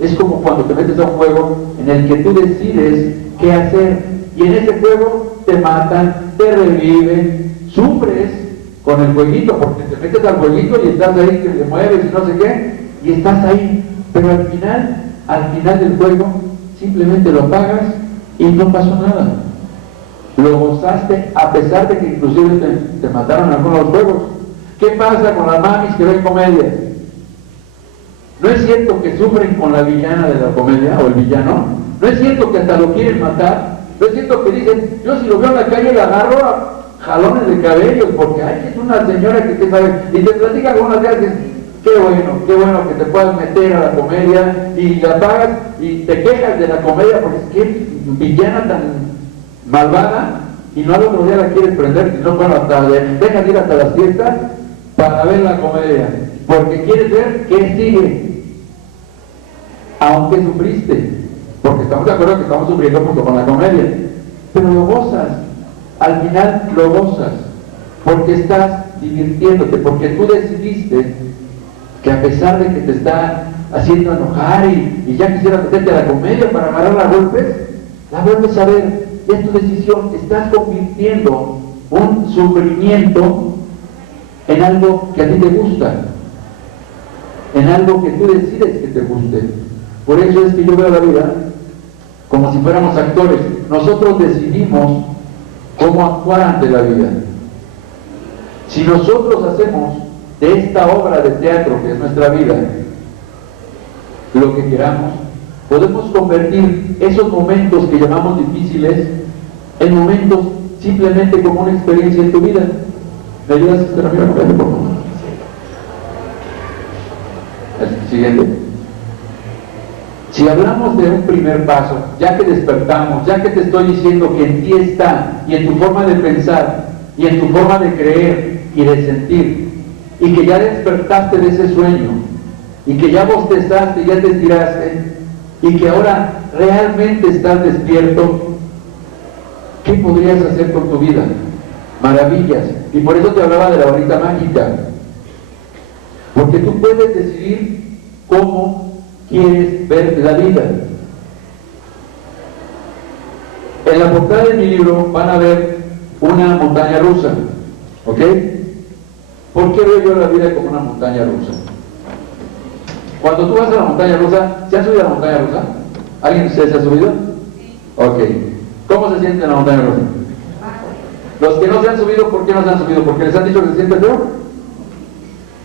Es como cuando te metes a un juego en el que tú decides qué hacer. Y en ese juego te matan, te reviven, sufres con el jueguito, porque te metes al jueguito y estás ahí que te mueves y no sé qué, y estás ahí. Pero al final del juego, simplemente lo pagas y no pasó nada. Lo gozaste a pesar de que inclusive te mataron algunos juegos. ¿Qué pasa con las mamis que ven comedia? ¿No es cierto que sufren con la villana de la comedia o el villano? ¿No es cierto que hasta lo quieren matar? ¿No es cierto que dicen, yo si lo veo en la calle le agarro a jalones de cabellos porque ay, es una señora que te sabe? Y te platica algunas veces, qué bueno que te puedas meter a la comedia y la pagas y te quejas de la comedia porque es que villana tan malvada y no al otro día la quieres prender, sino bueno, dejas ir hasta las fiestas para ver la comedia, porque quieres ver qué sigue, aunque sufriste, porque estamos de acuerdo que estamos sufriendo junto con la comedia, pero lo gozas, al final lo gozas, porque estás divirtiéndote, porque tú decidiste que a pesar de que te está haciendo enojar y ya quisieras meterte a la comedia para agarrar a golpes, la vuelves a ver, y es tu decisión, estás convirtiendo un sufrimiento en algo que a ti te gusta, en algo que tú decides que te guste. Por eso es que yo veo la vida como si fuéramos actores. Nosotros decidimos cómo actuar ante la vida. Si nosotros hacemos de esta obra de teatro que es nuestra vida lo que queramos, podemos convertir esos momentos que llamamos difíciles en momentos simplemente como una experiencia en tu vida. ¿Me ayudas a hacer la mía, por favor? El siguiente. Si hablamos de un primer paso, ya que despertamos, ya que te estoy diciendo que en ti está, y en tu forma de pensar, y en tu forma de creer y de sentir, y que ya despertaste de ese sueño, y que ya bostezaste, ya te estiraste, y que ahora realmente estás despierto, ¿qué podrías hacer con tu vida? Maravillas. Y por eso te hablaba de la varita mágica, porque tú puedes decidir cómo quieres ver la vida. En la portada de mi libro van a ver una montaña rusa, ¿ok? ¿Por qué veo yo la vida como una montaña rusa? Cuando tú vas a la montaña rusa, ¿se han subido a la montaña rusa? ¿Alguien de ustedes se ha subido? Ok. ¿Cómo se siente en la montaña rusa? Los que no se han subido, ¿por qué no se han subido? ¿Porque les han dicho que se siente feo?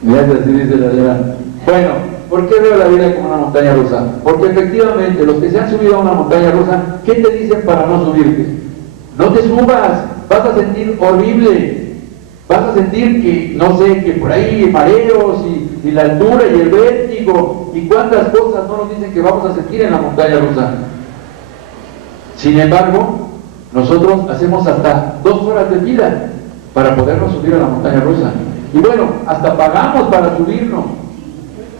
Mira, así dice la señora. Bueno, ¿por qué veo la vida como una montaña rusa? Porque efectivamente, los que se han subido a una montaña rusa, ¿qué te dicen para no subirte? No te subas, vas a sentir horrible. Vas a sentir que, no sé, que por ahí mareos y la altura y el vértigo y cuántas cosas no nos dicen que vamos a sentir en la montaña rusa. Sin embargo, nosotros hacemos hasta 2 horas de fila para podernos subir a la montaña rusa. Y bueno, hasta pagamos para subirnos,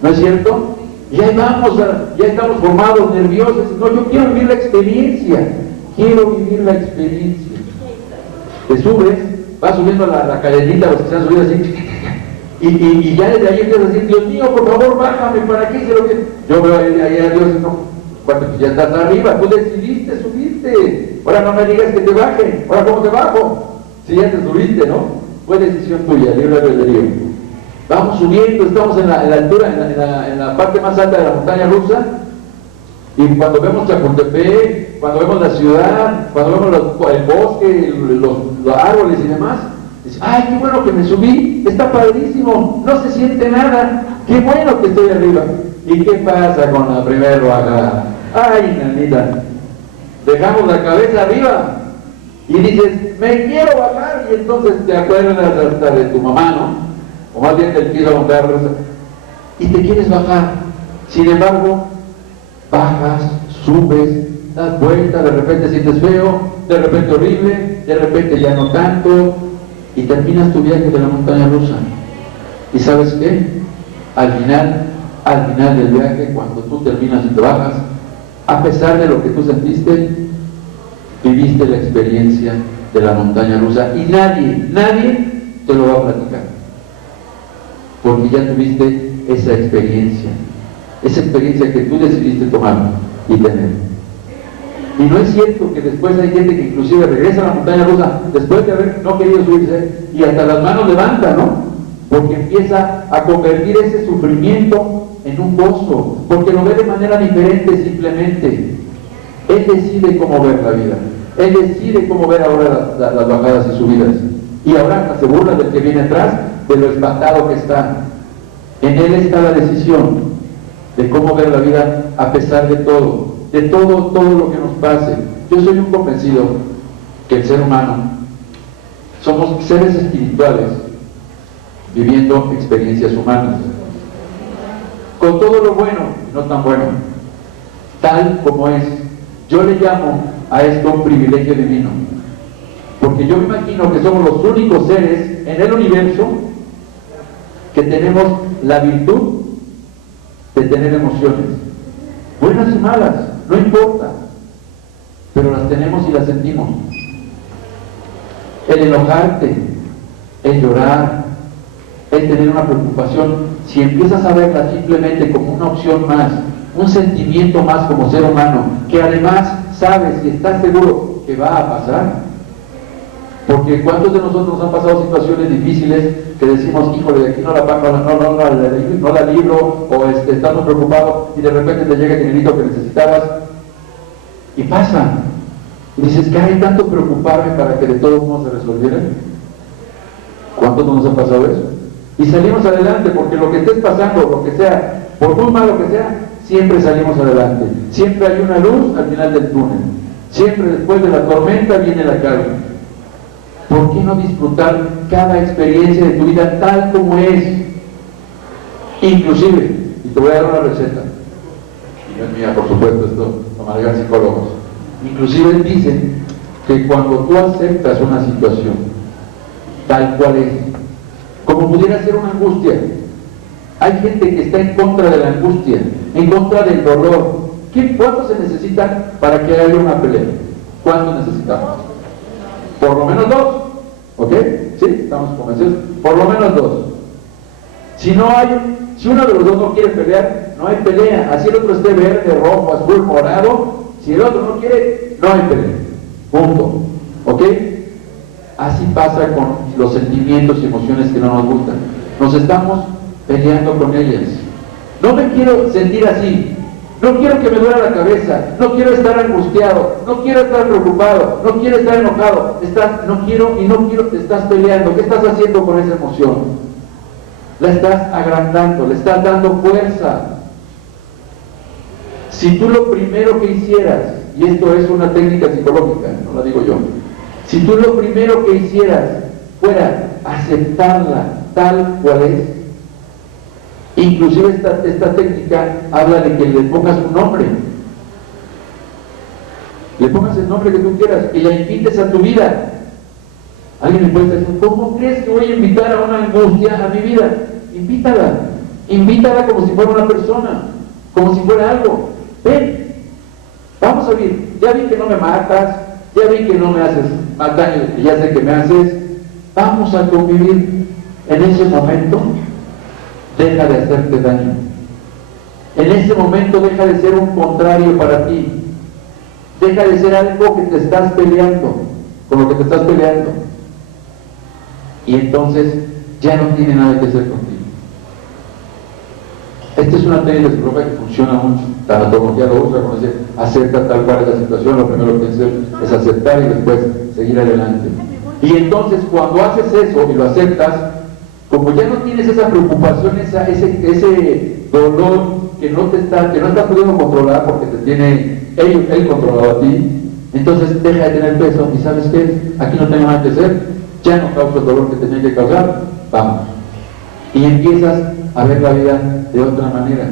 ¿no es cierto? Y ahí vamos, ya estamos formados, nerviosos. No, yo quiero vivir la experiencia, quiero vivir la experiencia. Te subes, vas subiendo la cadenita, los que se han subido así, y ya desde ahí empiezas a decir, Dios mío, por favor, bájame, ¿para qué se lo que? Yo veo ahí a Dios, no, bueno, pues ya estás arriba, tú decidiste subirte, ahora no me digas que te baje, ahora ¿cómo te bajo? Si ya te subiste, ¿no? Fue decisión tuya, libre albedrío. Vamos subiendo, estamos en la altura, en la parte más alta de la montaña rusa, y cuando vemos Chapultepec, cuando vemos la ciudad, cuando vemos el bosque, los árboles y demás, Dice, ay, qué bueno que me subí, está padrísimo, no se siente nada, qué bueno que estoy arriba. ¿Y qué pasa con la primera bajada? Ay, nanita, dejamos la cabeza arriba y dices, me quiero bajar, y entonces te acuerdas hasta de tu mamá, ¿no? O más bien del piso montar y te quieres bajar. Sin embargo, bajas, subes, das vuelta, de repente sientes feo, de repente horrible, de repente ya no tanto, y terminas tu viaje de la montaña rusa. ¿Y sabes qué? Al final del viaje, cuando tú terminas y te bajas, a pesar de lo que tú sentiste, viviste la experiencia de la montaña rusa, y nadie te lo va a platicar, porque ya tuviste esa experiencia que tú decidiste tomar y tener. Y no es cierto que después hay gente que inclusive regresa a la montaña rusa después de haber no querido subirse y hasta las manos levanta, ¿no? Porque empieza a convertir ese sufrimiento en un gozo, porque lo ve de manera diferente simplemente. Él decide cómo ver la vida, él decide cómo ver ahora las bajadas y subidas. Y ahora se burla del que viene atrás, de lo espantado que está. En él está la decisión de cómo ver la vida a pesar de todo lo que nos pase. Yo soy un convencido que el ser humano somos seres espirituales viviendo experiencias humanas, con todo lo bueno y no tan bueno, tal como es. Yo le llamo a esto un privilegio divino, porque yo me imagino que somos los únicos seres en el universo que tenemos la virtud de tener emociones, buenas y malas, no importa, pero las tenemos y las sentimos. El enojarte, el llorar, el tener una preocupación, si empiezas a verla simplemente como una opción más, un sentimiento más como ser humano, que además sabes y estás seguro que va a pasar, porque ¿cuántos de nosotros han pasado situaciones difíciles que decimos, híjole, de aquí no la libro, o estás muy preocupado y de repente te llega el dinerito que necesitabas y pasa? Y dices, ¿qué hay tanto preocuparme para que de todos modos se resolviera? ¿Cuántos no nos ha pasado eso? Y salimos adelante, porque lo que estés pasando, lo que sea, por muy malo que sea, siempre salimos adelante. Siempre hay una luz al final del túnel. Siempre después de la tormenta viene la calma. ¿Por qué no disfrutar cada experiencia de tu vida tal como es? Inclusive, y te voy a dar una receta, y no es mía, por supuesto, esto lo manejan psicólogos, inclusive dicen que cuando tú aceptas una situación tal cual es, como pudiera ser una angustia, hay gente que está en contra de la angustia, en contra del dolor. ¿Cuánto se necesita para que haya una pelea? ¿Cuánto necesitamos? Por lo menos 2, ¿ok? ¿Sí? ¿Estamos convencidos? Por lo menos 2. Si uno de los dos no quiere pelear, no hay pelea. Así el otro esté verde, rojo, azul, morado, si el otro no quiere, no hay pelea. Punto. ¿Ok? Así pasa con los sentimientos y emociones que no nos gustan. Nos estamos peleando con ellas. No me quiero sentir así. No quiero que me duela la cabeza, no quiero estar angustiado, no quiero estar preocupado, no quiero estar enojado, no quiero, te estás peleando. ¿Qué estás haciendo con esa emoción? La estás agrandando, le estás dando fuerza. Si tú lo primero que hicieras, y esto es una técnica psicológica, no la digo yo, si tú lo primero que hicieras fuera aceptarla tal cual es, inclusive esta técnica habla de que le pongas un nombre, le pongas el nombre que tú quieras y la invites a tu vida. Alguien me puede decir, ¿cómo crees que voy a invitar a una angustia a mi vida? Invítala como si fuera una persona, como si fuera algo. Ven, vamos a vivir. Ya vi que no me matas, ya vi que no me haces más daño del que ya sé que me haces. Vamos a convivir. En ese momento deja de hacerte daño. En ese momento deja de ser un contrario para ti. Deja de ser algo que te estás peleando, con lo que te estás peleando. Y entonces ya no tiene nada que hacer contigo. Esta es una técnica psicológica que funciona mucho. La anatomología lo usa cuando dice acepta tal cual es la situación. Lo primero que hacer es aceptar y después seguir adelante. Y entonces cuando haces eso y lo aceptas, como ya no tienes esa preocupación, ese dolor que no estás pudiendo controlar porque te tiene él controlado a ti, entonces deja de tener peso y ¿sabes qué? Aquí no tengo nada que hacer, ya no causa el dolor que tenía que causar, vamos. Y empiezas a ver la vida de otra manera.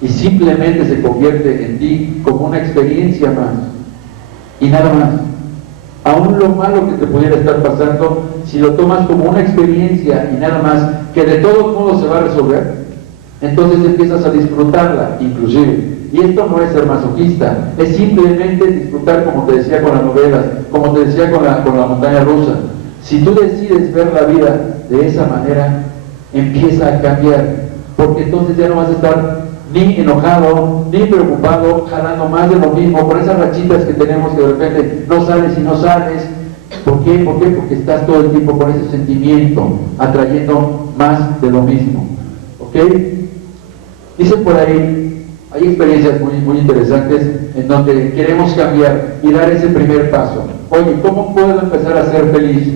Y simplemente se convierte en ti como una experiencia más. Y nada más. Aún lo malo que te pudiera estar pasando, si lo tomas como una experiencia y nada más, que de todos modos se va a resolver, entonces empiezas a disfrutarla, inclusive. Y esto no es ser masoquista, es simplemente disfrutar, como te decía con las novelas, como te decía con la montaña rusa. Si tú decides ver la vida de esa manera, empieza a cambiar, porque entonces ya no vas a estar ni enojado, ni preocupado, jalando más de lo mismo, con esas rachitas que tenemos que de repente no sales y no sales. ¿Por qué? Porque estás todo el tiempo con ese sentimiento, atrayendo más de lo mismo. ¿Ok? Dicen por ahí, hay experiencias muy interesantes en donde queremos cambiar y dar ese primer paso. Oye, ¿cómo puedo empezar a ser feliz?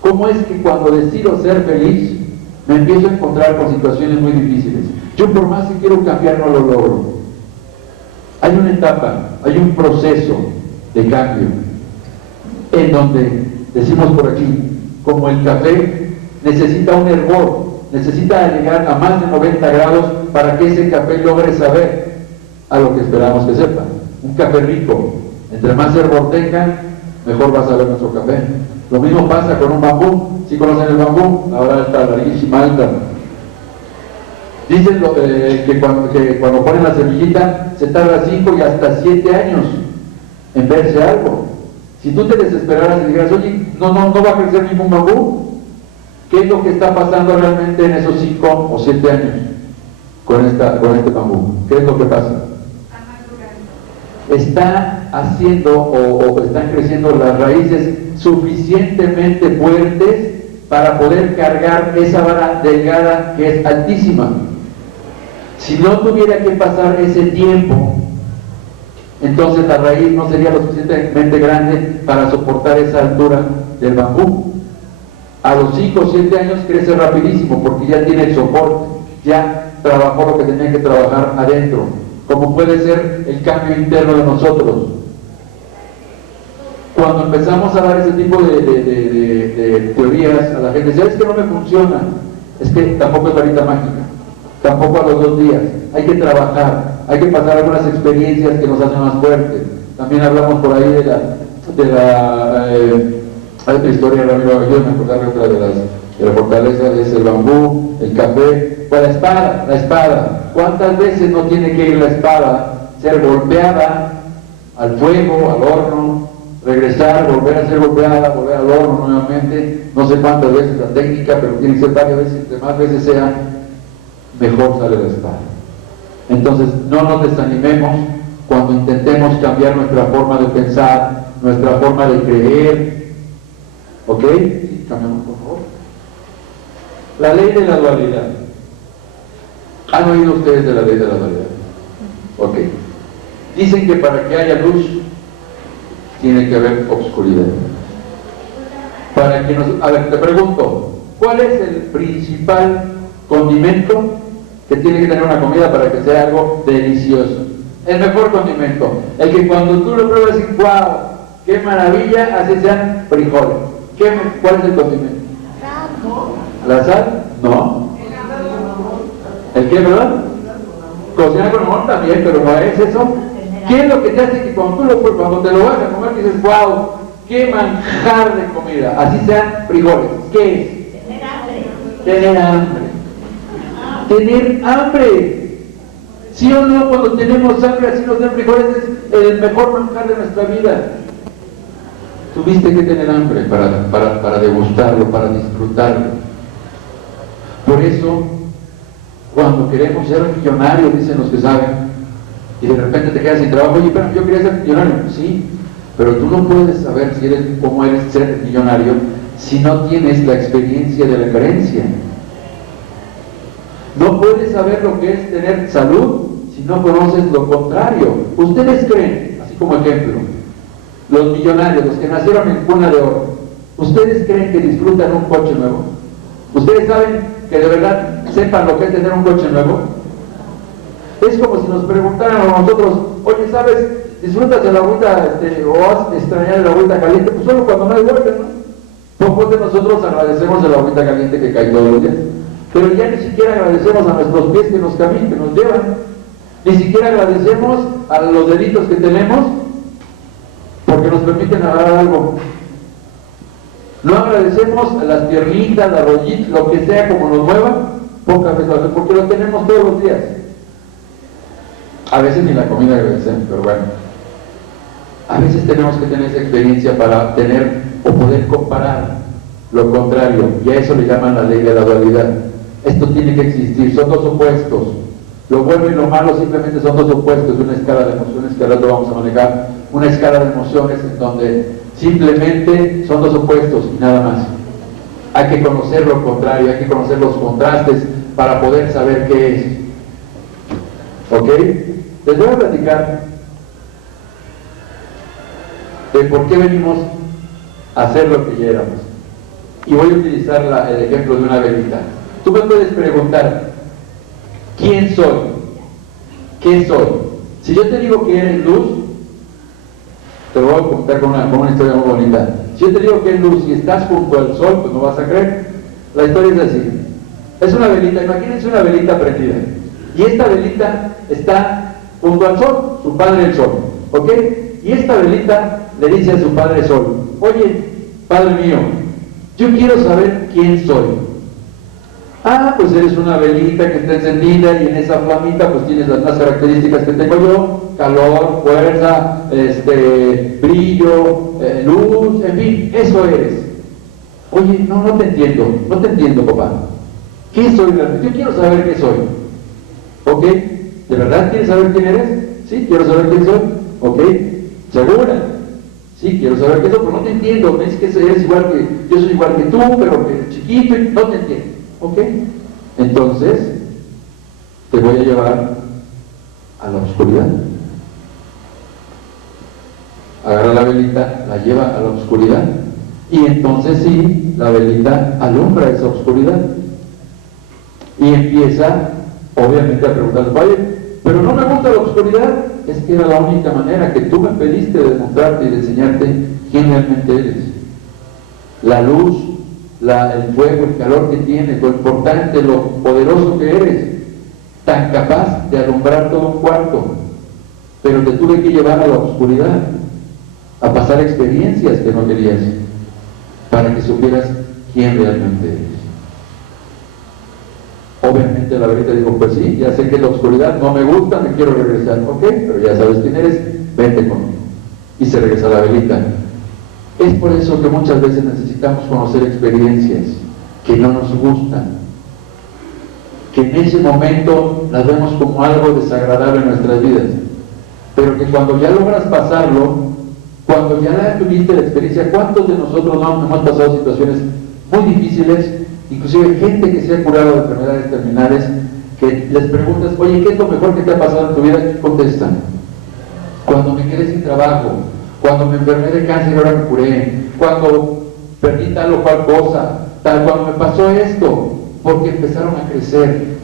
¿Cómo es que cuando decido ser feliz, me empiezo a encontrar con situaciones muy difíciles? Yo por más que quiero cambiar no lo logro. Hay una etapa, hay un proceso de cambio en donde decimos por aquí, como el café necesita un hervor, necesita llegar a más de 90 grados para que ese café logre saber a lo que esperamos que sepa. Un café rico, entre más hervor tenga, mejor va a saber nuestro café. Lo mismo pasa con un bambú. ¿Sí conocen el bambú? Ahora está larguísima, alta. Dicen que cuando ponen la semillita se tarda 5 y hasta 7 años en verse algo. Si tú te desesperaras y dijeras, oye, no va a crecer ningún bambú, ¿qué es lo que está pasando realmente en esos 5 o 7 años con este bambú? ¿Qué es lo que pasa? Está haciendo o están creciendo las raíces suficientemente fuertes para poder cargar esa vara delgada que es altísima. Si no tuviera que pasar ese tiempo, entonces la raíz no sería lo suficientemente grande para soportar esa altura del bambú. A los 5 o 7 años crece rapidísimo porque ya tiene el soporte, ya trabajó lo que tenía que trabajar adentro, como puede ser el cambio interno de nosotros. Cuando empezamos a dar ese tipo de teorías a la gente, dice, es que no me funciona, es que tampoco es varita mágica, tampoco a los 2 días, hay que trabajar, hay que pasar algunas experiencias que nos hacen más fuertes. También hablamos por ahí hay otra historia, Ramiro, yo me acordaba de otra de la fortaleza, es el bambú, el café, pues la espada. ¿Cuántas veces no tiene que ir la espada, ser golpeada al fuego, al horno, regresar, volver a ser golpeada, volver al horno nuevamente, no sé cuántas veces la técnica, pero tiene que ser varias veces, entre más veces sea, mejor sale la espada. Entonces, no nos desanimemos cuando intentemos cambiar nuestra forma de pensar, nuestra forma de creer. ¿Ok? Sí, cambiamos, por favor. La ley de la dualidad. ¿Han oído ustedes de la ley de la dualidad? Ok. Dicen que para que haya luz, tiene que haber obscuridad. A ver, te pregunto, ¿cuál es el principal condimento que tiene que tener una comida para que sea algo delicioso? El mejor condimento, el que cuando tú lo pruebas dices, wow, qué maravilla, así sean frijoles. ¿Cuál es el condimento? ¿La sal? No. ¿El qué, verdad? Cocinar con amor también, pero no es eso. ¿Qué es lo que te hace que cuando te lo vas a comer dices, wow, qué manjar de comida, así sean frijoles? ¿Qué es? Tener hambre. Tener hambre. ¿Sí o no? Cuando tenemos hambre, así nos dan frijoles, es el mejor manjar de nuestra vida. Tuviste que tener hambre para degustarlo, para disfrutarlo. Por eso, cuando queremos ser millonarios, dicen los que saben, y de repente te quedas sin trabajo, oye, pero yo quería ser millonario. Sí, pero tú no puedes saber cómo eres ser millonario si no tienes la experiencia de la carencia. No puedes saber lo que es tener salud si no conoces lo contrario. Ustedes creen, así como ejemplo, los millonarios, los que nacieron en cuna de oro, ¿Ustedes creen que disfrutan un coche nuevo? ¿Ustedes saben que de verdad sepan lo que es tener un coche nuevo? Es como si nos preguntaran a nosotros, oye, ¿sabes? ¿Disfrutas de la agüita o has extrañado la agüita caliente? Pues solo cuando no hay vuelta, ¿no? Pocos de nosotros agradecemos de la agüita caliente que cae todos los días, pero ya ni siquiera agradecemos a nuestros pies que nos caminan, que nos llevan, ni siquiera agradecemos a los deditos que tenemos porque nos permiten agarrar algo. No agradecemos a las piernitas, la rollita, lo que sea como nos mueva, pocas veces, porque lo tenemos todos los días. A veces ni la comida agradecemos, pero bueno. A veces tenemos que tener esa experiencia para tener o poder comparar lo contrario, y a eso le llaman la ley de la dualidad. Esto tiene que existir, son dos opuestos. Lo bueno y lo malo simplemente son dos opuestos de una escala de emociones que ahora lo vamos a manejar, una escala de emociones en donde simplemente son dos opuestos y nada más. Hay que conocer lo contrario, hay que conocer los contrastes para poder saber qué es. ¿Ok? Les voy a platicar de por qué venimos a hacer lo que ya éramos. Y voy a utilizar el ejemplo de una velita. Tú me puedes preguntar, ¿quién soy? ¿Qué soy? Si yo te digo que eres luz, te lo voy a contar con una historia muy bonita. Si yo te digo que eres luz y estás junto al sol, pues no vas a creer. La historia es así. Es una velita, imagínense una velita prendida. Y esta velita está junto al sol, su padre el sol. ¿Ok? Y esta velita le dice a su padre sol, oye, padre mío, yo quiero saber quién soy. Ah, pues eres una velita que está encendida y en esa flamita pues tienes las mismas características que tengo yo, calor, fuerza, brillo, luz, en fin, eso eres. Oye, no te entiendo papá. ¿Qué soy realmente? Yo quiero saber qué soy. ¿Ok? ¿De verdad quieres saber quién eres? Sí, quiero saber quién soy. ¿Ok? ¿Segura? Sí, quiero saber qué soy, pero no te entiendo. Me dices que eres igual que, yo soy igual que tú, pero que chiquito y no te entiendo. ¿Ok? Entonces, te voy a llevar a la oscuridad. Agarra la velita, la lleva a la oscuridad. Y entonces sí, la velita alumbra esa oscuridad. Y empieza, obviamente, a preguntarle, oye, pero no me gusta la oscuridad. Es que era la única manera que tú me pediste de demostrarte y de enseñarte quién realmente eres. La luz, el fuego, el calor que tienes, lo importante, lo poderoso que eres, tan capaz de alumbrar todo un cuarto, pero te tuve que llevar a la oscuridad, a pasar experiencias que no querías, para que supieras quién realmente eres. Obviamente la velita dijo, pues sí, ya sé que la oscuridad no me gusta, me quiero regresar. Ok, pero ya sabes quién eres, vente conmigo. Y se regresa la velita. Es por eso que muchas veces necesitamos conocer experiencias que no nos gustan, que en ese momento las vemos como algo desagradable en nuestras vidas, pero que cuando ya logras pasarlo, cuando ya tuviste la experiencia, ¿cuántos de nosotros no hemos pasado situaciones muy difíciles? Inclusive gente que se ha curado de enfermedades terminales, que les preguntas, oye, ¿qué es lo mejor que te ha pasado en tu vida? ¿Qué contestan? Cuando me quedé sin trabajo, cuando me enfermé de cáncer y ahora me curé, cuando perdí tal o cual cosa, cuando me pasó esto, porque empezaron a crecer,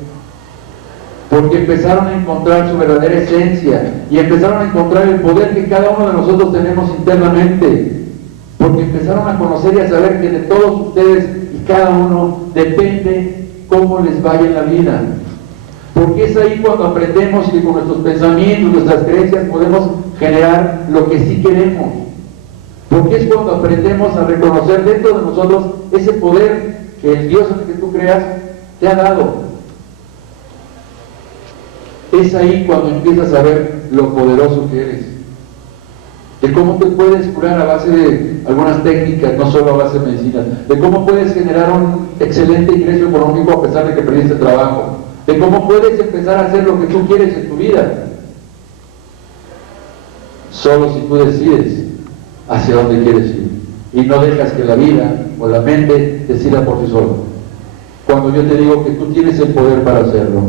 porque empezaron a encontrar su verdadera esencia y empezaron a encontrar el poder que cada uno de nosotros tenemos internamente, porque empezaron a conocer y a saber que de todos ustedes y cada uno depende cómo les vaya en la vida. Porque es ahí cuando aprendemos que con nuestros pensamientos, nuestras creencias podemos generar lo que sí queremos. Porque es cuando aprendemos a reconocer dentro de nosotros ese poder que el Dios en el que tú creas te ha dado. Es ahí cuando empiezas a ver lo poderoso que eres. De cómo te puedes curar a base de algunas técnicas, no solo a base de medicina. De cómo puedes generar un excelente ingreso económico a pesar de que perdiste trabajo. De cómo puedes empezar a hacer lo que tú quieres en tu vida. Solo si tú decides hacia dónde quieres ir y no dejas que la vida o la mente decida por sí solo. Cuando yo te digo que tú tienes el poder para hacerlo,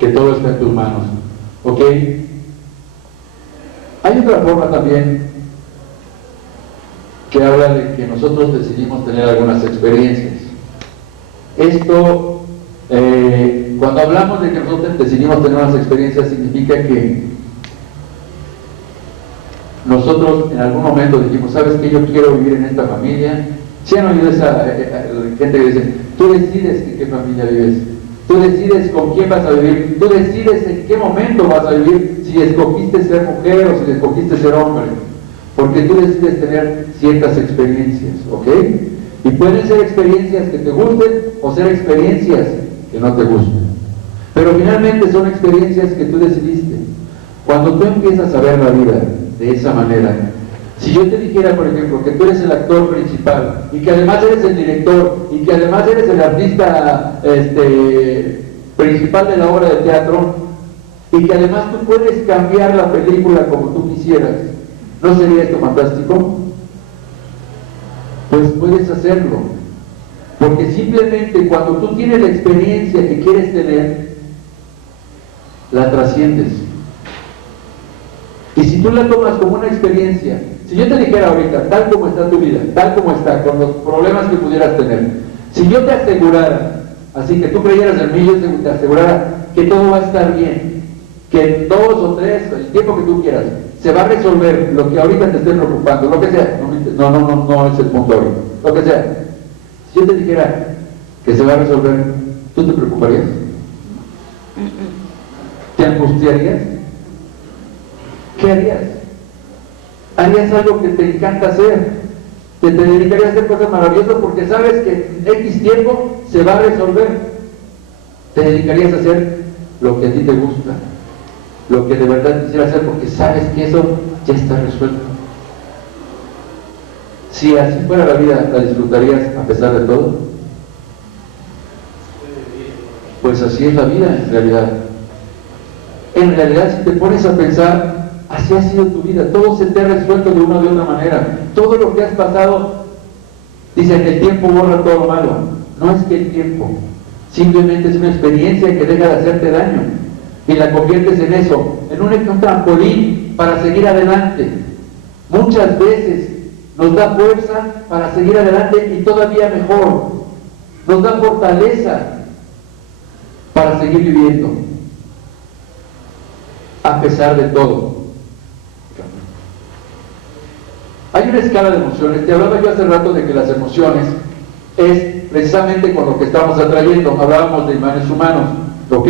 que todo está en tus manos, ¿ok? Hay otra forma también que habla de que nosotros decidimos tener algunas experiencias. Esto, cuando hablamos de que nosotros decidimos tener unas experiencias, significa que nosotros en algún momento dijimos, ¿sabes qué? Yo quiero vivir en esta familia. ¿Sí han oído esa gente que dice, tú decides en qué familia vives? Tú decides con quién vas a vivir, tú decides en qué momento vas a vivir, si escogiste ser mujer o si escogiste ser hombre, porque tú decides tener ciertas experiencias, ¿ok? Y pueden ser experiencias que te gusten o ser experiencias que no te gusten, pero finalmente son experiencias que tú decidiste. Cuando tú empiezas a ver la vida de esa manera, si yo te dijera, por ejemplo, que tú eres el actor principal y que además eres el director y que además eres el artista principal de la obra de teatro y que además tú puedes cambiar la película como tú quisieras, ¿no sería esto fantástico? Pues puedes hacerlo, porque simplemente cuando tú tienes la experiencia que quieres tener, la trasciendes. Y si tú la tomas como una experiencia, si yo te dijera ahorita, tal como está tu vida, tal como está, con los problemas que pudieras tener, si yo te asegurara, así que tú creyeras en mí, yo te asegurara que todo va a estar bien, que en 2 o 3, el tiempo que tú quieras, se va a resolver lo que ahorita te esté preocupando, lo que sea, no es el punto ahorita, lo que sea. Si yo te dijera que se va a resolver, ¿tú te preocuparías? ¿Te angustiarías? ¿Qué harías? Harías algo que te encanta hacer, te dedicarías a hacer cosas maravillosas porque sabes que en X tiempo se va a resolver. Te dedicarías a hacer lo que a ti te gusta, lo que de verdad quisieras hacer porque sabes que eso ya está resuelto. Si así fuera la vida, ¿la disfrutarías a pesar de todo? Pues así es la vida en realidad. En realidad, si te pones a pensar, así ha sido tu vida, todo se te ha resuelto de una o de otra manera. Todo lo que has pasado, dicen que el tiempo borra todo lo malo. No es que el tiempo, simplemente es una experiencia que deja de hacerte daño y la conviertes en eso, en un trampolín para seguir adelante. Muchas veces nos da fuerza para seguir adelante y todavía mejor, nos da fortaleza para seguir viviendo, a pesar de todo. Hay una escala de emociones. Te hablaba yo hace rato de que las emociones es precisamente con lo que estamos atrayendo. Hablábamos de imanes humanos, ¿ok?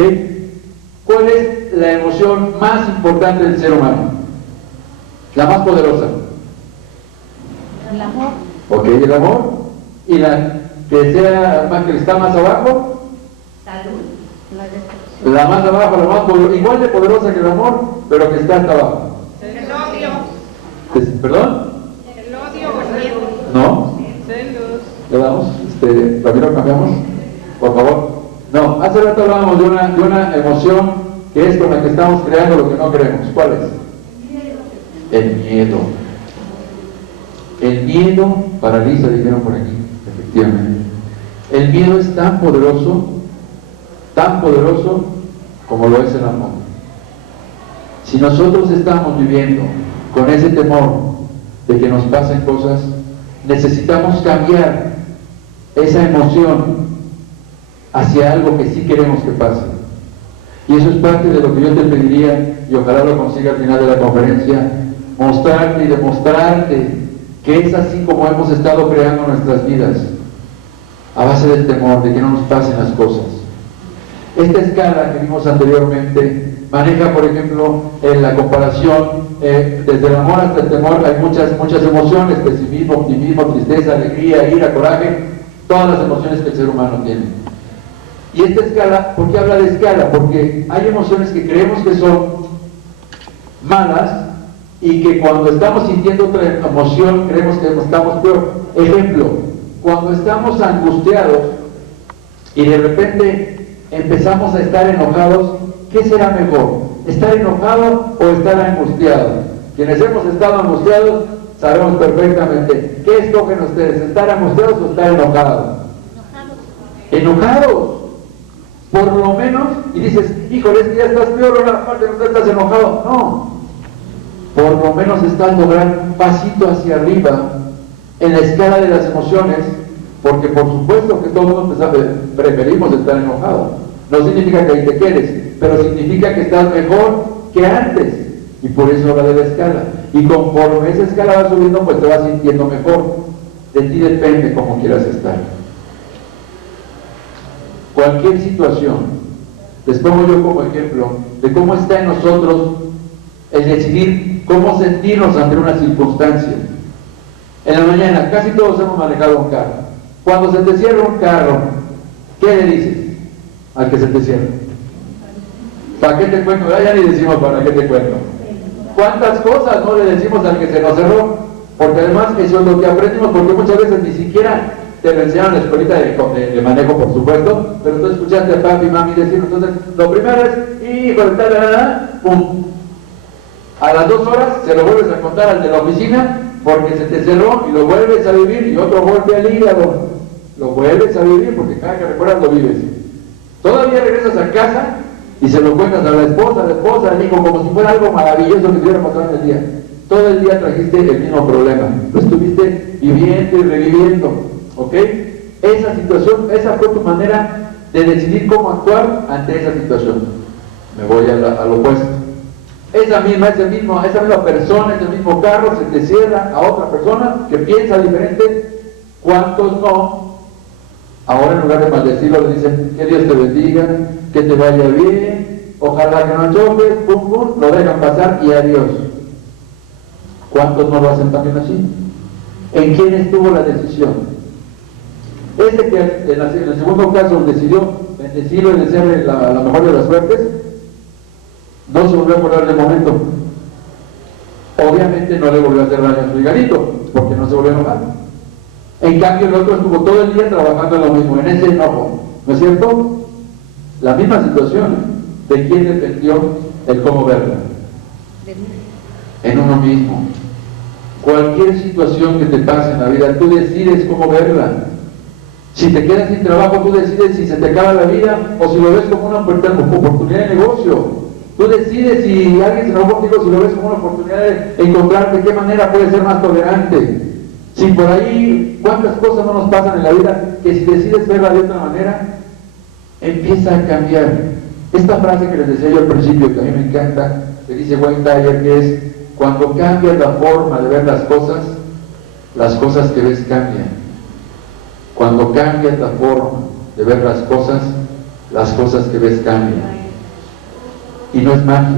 ¿Cuál es la emoción más importante del ser humano? La más poderosa. El amor. Ok, el amor. ¿Y la que sea más que está más abajo? Salud. La más abajo, la más poderosa, igual de poderosa que el amor, pero que está hasta abajo. El odio. ¿Perdón? El odio o el miedo. ¿No? Celos. ¿Le damos? ¿También lo cambiamos? Por favor. No, hace rato hablábamos de una emoción que es con la que estamos creando lo que no queremos. ¿Cuál es? El miedo. El miedo paraliza, dijeron por aquí, efectivamente. El miedo es tan poderoso como lo es el amor. Si nosotros estamos viviendo con ese temor de que nos pasen cosas, necesitamos cambiar esa emoción hacia algo que sí queremos que pase. Y eso es parte de lo que yo te pediría, y ojalá lo consiga al final de la conferencia, mostrarte y demostrarte que es así como hemos estado creando nuestras vidas, a base del temor de que no nos pasen las cosas. Esta escala que vimos anteriormente maneja, por ejemplo, en la comparación, desde el amor hasta el temor, hay muchas emociones: pesimismo, optimismo, tristeza, alegría, ira, coraje, todas las emociones que el ser humano tiene. Y esta escala, ¿por qué habla de escala? Porque hay emociones que creemos que son malas y que cuando estamos sintiendo otra emoción creemos que estamos peor. Ejemplo, cuando estamos angustiados y de repente empezamos a estar enojados, ¿qué será mejor? ¿Estar enojado o estar angustiado? Quienes hemos estado angustiados sabemos perfectamente. ¿Qué escogen ustedes? ¿Estar angustiados o estar enojados? Enojados. Por lo menos, y dices, híjole, es que ya estás peor, ahora aparte no estás enojado. No. Por lo menos estás logrando un pasito hacia arriba en la escala de las emociones, porque por supuesto que todo el mundo preferimos estar enojado. No significa que ahí te quedes, pero significa que estás mejor que antes, y por eso habla de la escala. Y conforme esa escala va subiendo, pues te vas sintiendo mejor. De ti depende cómo quieras estar. Cualquier situación, les pongo yo como ejemplo de cómo está en nosotros el decidir cómo sentirnos ante una circunstancia. En la mañana, casi todos hemos manejado un carro. Cuando se te cierra un carro, ¿qué le dices al que se te cierra? ¿Para qué te cuento? Ya ni decimos para qué te cuento. ¿Cuántas cosas no le decimos al que se nos cerró? Porque además eso es lo que aprendimos, porque muchas veces ni siquiera te lo enseñaron en la escuelita de manejo, por supuesto, pero tú escuchaste a papi y mami decir, entonces, lo primero es, hijo de tal, pum. A las 2 horas se lo vuelves a contar al de la oficina, porque se te cerró y lo vuelves a vivir, y otro golpe al hígado, lo vuelves a vivir, porque cada que recuerdas lo vives. Todavía regresas a casa y se lo cuentas a la esposa, al hijo, como si fuera algo maravilloso que te hubiera pasado en el día. Todo el día trajiste el mismo problema, lo estuviste viviendo y reviviendo, ¿ok? Esa situación, esa fue tu manera de decidir cómo actuar ante esa situación. Me voy al opuesto. Esa misma persona, ese mismo carro, se te cierra a otra persona que piensa diferente. ¿Cuántos no? Ahora en lugar de maldecirlo le dicen, que Dios te bendiga, que te vaya bien, ojalá que no choques, pum, pum, lo dejan pasar y adiós. ¿Cuántos no lo hacen también así? ¿En quién estuvo la decisión? Ese que en el segundo caso decidió bendecirlo y desearle la mejor de las suertes, no se volvió a acordar del momento. Obviamente no le volvió a hacer daño a su higadito, porque no se volvió a enojar. En cambio el otro estuvo todo el día trabajando en lo mismo, en ese enojo, ¿no es cierto? La misma situación. ¿De quién dependió el cómo verla? En uno mismo. Cualquier situación que te pase en la vida, tú decides cómo verla. Si te quedas sin trabajo, tú decides si se te acaba la vida o si lo ves como una oportunidad de negocio. Tú decides si alguien se enojó contigo, si lo ves como una oportunidad de encontrar de qué manera puedes ser más tolerante. Si por ahí, cuántas cosas no nos pasan en la vida que si decides verla de otra manera, empieza a cambiar. Esta frase que les decía yo al principio, que a mí me encanta, que dice Wayne Dyer, que es: cuando cambias la forma de ver las cosas que ves cambian. Cuando cambias la forma de ver las cosas que ves cambian. Y no es magia.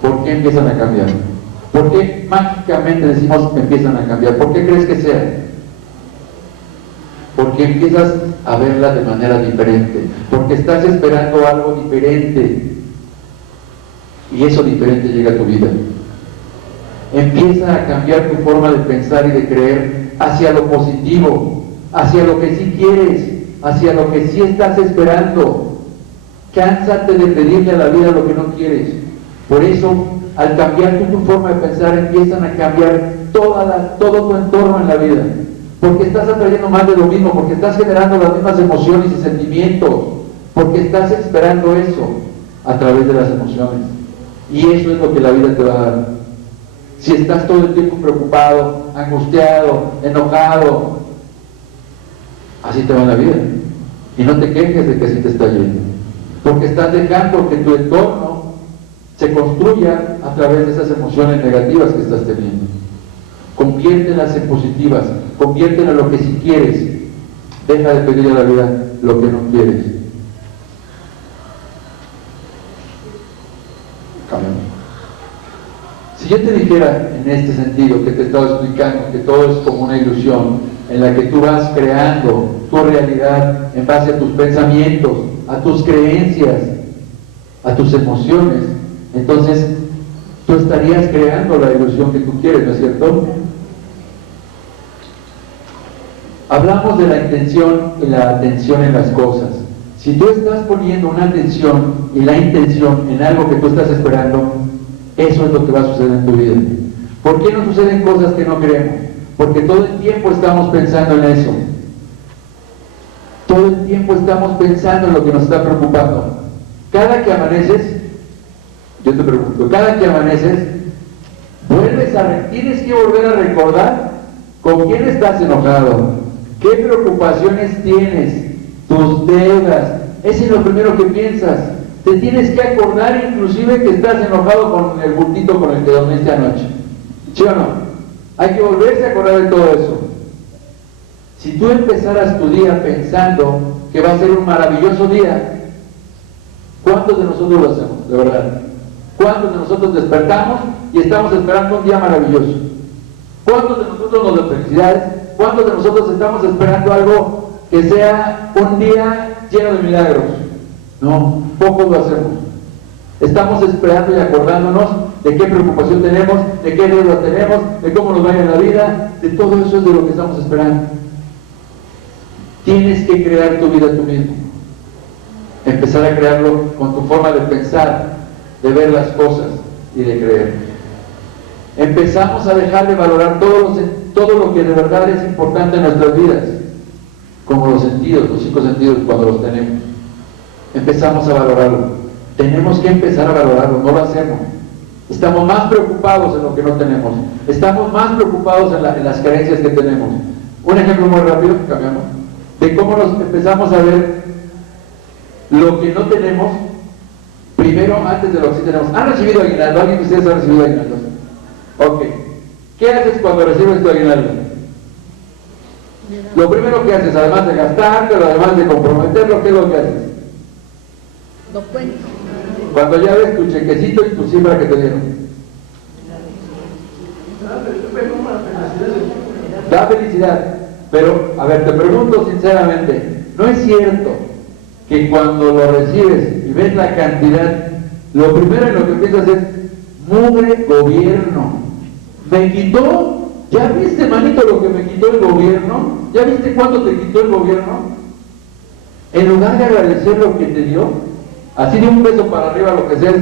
¿Por qué empiezan a cambiar? ¿Por qué mágicamente decimos que empiezan a cambiar? ¿Por qué crees que sea? Porque empiezas a verla de manera diferente, porque estás esperando algo diferente, y eso diferente llega a tu vida. Empieza a cambiar tu forma de pensar y de creer hacia lo positivo, hacia lo que sí quieres, hacia lo que sí estás esperando. Cánsate de pedirle a la vida lo que no quieres. Por eso, al cambiar tu forma de pensar, empiezan a cambiar todo tu entorno en la vida. Porque estás atrayendo más de lo mismo, porque estás generando las mismas emociones y sentimientos, porque estás esperando eso a través de las emociones. Y eso es lo que la vida te va a dar. Si estás todo el tiempo preocupado, angustiado, enojado, así te va en la vida. Y no te quejes de que así te está yendo, porque estás dejando que tu entorno se construya a través de esas emociones negativas que estás teniendo. Conviértelas en positivas, conviértelas en lo que sí quieres. Deja de pedir a la vida lo que no quieres. Cambiamos. Si yo te dijera en este sentido que te he estado explicando que todo es como una ilusión en la que tú vas creando tu realidad en base a tus pensamientos, a tus creencias, a tus emociones, entonces tú estarías creando la ilusión que tú quieres, ¿no es cierto? Hablamos de la intención y la atención en las cosas. Si tú estás poniendo una atención y la intención en algo que tú estás esperando, eso es lo que va a suceder en tu vida. ¿Por qué no suceden cosas que no queremos? Porque todo el tiempo estamos pensando en eso. Todo el tiempo estamos pensando en lo que nos está preocupando. Cada que amaneces, yo te pregunto, cada que amaneces, tienes que volver a recordar ¿Con quién estás enojado? ¿Qué preocupaciones tienes? Tus deudas. Ese es lo primero que piensas. Te tienes que acordar inclusive que estás enojado con el bultito con el que dormiste anoche. ¿Sí o no? Hay que volverse a acordar de todo eso. Si tú empezaras tu día pensando que va a ser un maravilloso día, ¿cuántos de nosotros lo hacemos? De verdad. ¿Cuántos de nosotros despertamos y estamos esperando un día maravilloso? ¿Cuántos de nosotros nos da felicidades? ¿Cuántos de nosotros estamos esperando algo que sea un día lleno de milagros? No, pocos lo hacemos. Estamos esperando y acordándonos de qué preocupación tenemos, de qué deuda tenemos, de cómo nos va en la vida, de todo eso es de lo que estamos esperando. Tienes que crear tu vida tú mismo. Empezar a crearlo con tu forma de pensar, de ver las cosas y de creer. Empezamos a dejar de valorar todo lo que de verdad es importante en nuestras vidas, como los sentidos, los 5 sentidos cuando los tenemos. Empezamos a valorarlo. Tenemos que empezar a valorarlo, no lo hacemos. Estamos más preocupados en lo que no tenemos. Estamos más preocupados en las carencias que tenemos. Un ejemplo muy rápido, cambiamos, de cómo nos empezamos a ver lo que no tenemos primero antes de lo que sí tenemos. ¿Han recibido aguinaldo? ¿Alguien de ustedes ha recibido aguinaldo? Ok. ¿Qué haces cuando recibes tu aguinaldo? Lo primero que haces, además de gastártelo, además de comprometerlo, ¿qué es lo que haces? Lo cuento. Cuando ya ves tu chequecito y tu cifra que te dieron. Da felicidad. Pero, a ver, te pregunto sinceramente, ¿no es cierto que cuando lo recibes y ves la cantidad, lo primero en lo que piensas es, mugre gobierno, me quitó? ¿Ya viste, manito, lo que me quitó el gobierno? ¿Ya viste cuánto te quitó el gobierno? En lugar de agradecer lo que te dio, así de un peso para arriba, lo que sea,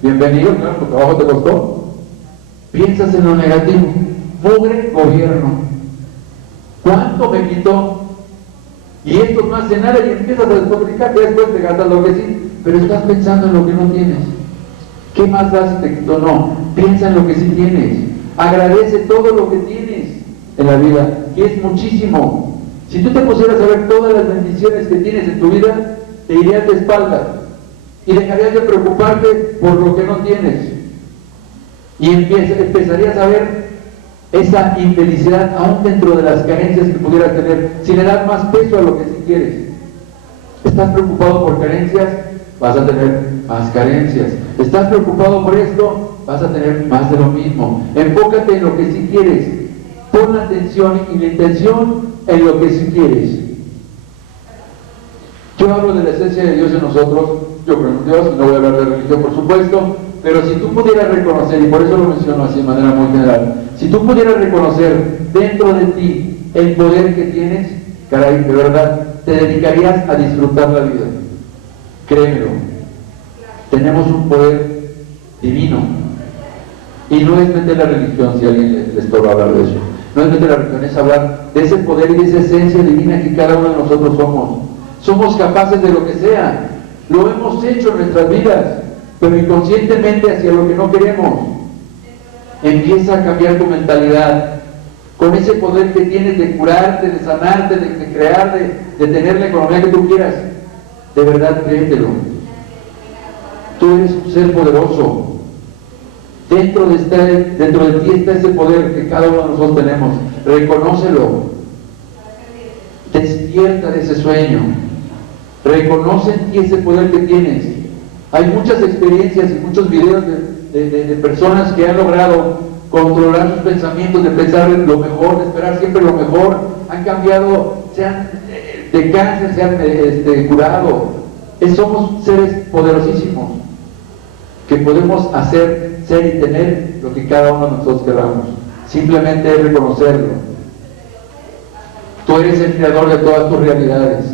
bienvenido, claro, tu trabajo te costó, piensas en lo negativo, mugre gobierno, ¿cuánto me quitó? Y esto no hace nada y empiezas a despotricar, que después te gastas lo que sí, pero estás pensando en lo que no tienes. ¿Qué más das si te quitó? No, piensa en lo que sí tienes. Agradece todo lo que tienes en la vida, que es muchísimo. Si tú te pusieras a ver todas las bendiciones que tienes en tu vida, te irías de espaldas y dejarías de preocuparte por lo que no tienes. Y empezarías a ver esa infelicidad aún dentro de las carencias que pudieras tener, si le das más peso a lo que sí quieres. ¿Estás preocupado por carencias? Vas a tener más carencias. ¿Estás preocupado por esto? Vas a tener más de lo mismo. Enfócate en lo que sí quieres. Pon la atención y la intención en lo que sí quieres. Yo hablo de la esencia de Dios en nosotros. Yo creo en Dios, no voy a hablar de religión por supuesto, pero si tú pudieras reconocer, y por eso lo menciono así de manera muy general, si tú pudieras reconocer dentro de ti el poder que tienes, caray, de verdad, te dedicarías a disfrutar la vida. Créemelo, tenemos un poder divino. Y no es meter la religión, si a alguien les toca hablar de eso. No es meter la religión, es hablar de ese poder y de esa esencia divina que cada uno de nosotros somos. Somos capaces de lo que sea. Lo hemos hecho en nuestras vidas, pero inconscientemente hacia lo que no queremos. Empieza a cambiar tu mentalidad. Con ese poder que tienes de curarte, de sanarte, de crear, de tener la economía que tú quieras. De verdad, créetelo. Tú eres un ser poderoso. Dentro de ti está ese poder que cada uno de nosotros tenemos. Reconócelo. Despierta de ese sueño. Reconoce en ti ese poder que tienes. Hay muchas experiencias y muchos videos de personas que han logrado controlar sus pensamientos, de pensar en lo mejor, de esperar siempre lo mejor. Han cambiado, de cáncer se han curado. Somos seres poderosísimos que podemos hacer, ser y tener lo que cada uno de nosotros queramos. Simplemente es reconocerlo. Tú eres el creador de todas tus realidades.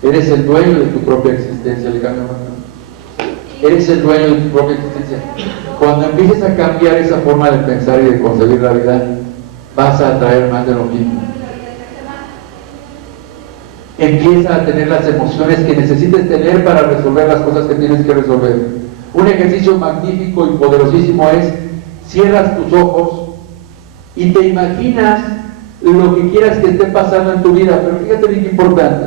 Eres el dueño de tu propia existencia. Le cambio más. Eres el dueño de tu propia existencia. Cuando empieces a cambiar esa forma de pensar y de concebir la vida, vas a atraer más de lo mismo. Empieza a tener las emociones que necesites tener para resolver las cosas que tienes que resolver. Un ejercicio magnífico y poderosísimo es: cierras tus ojos y te imaginas lo que quieras que esté pasando en tu vida. Pero fíjate bien qué importante.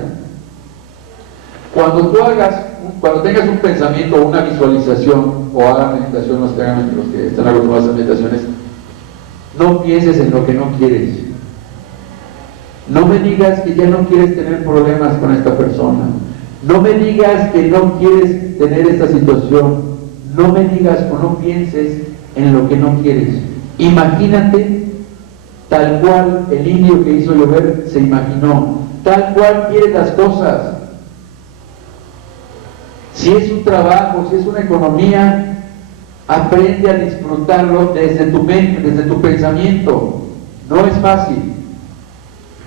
Cuando tengas un pensamiento o una visualización, o hagas meditación, los que están acostumbrados a meditaciones, no pienses en lo que no quieres. No me digas que ya no quieres tener problemas con esta persona. No me digas que no quieres tener esta situación. No me digas o no pienses en lo que no quieres. Imagínate tal cual el indio que hizo llover se imaginó. Tal cual quieres las cosas. Si es un trabajo, si es una economía, aprende a disfrutarlo desde tu mente, desde tu pensamiento. No es fácil,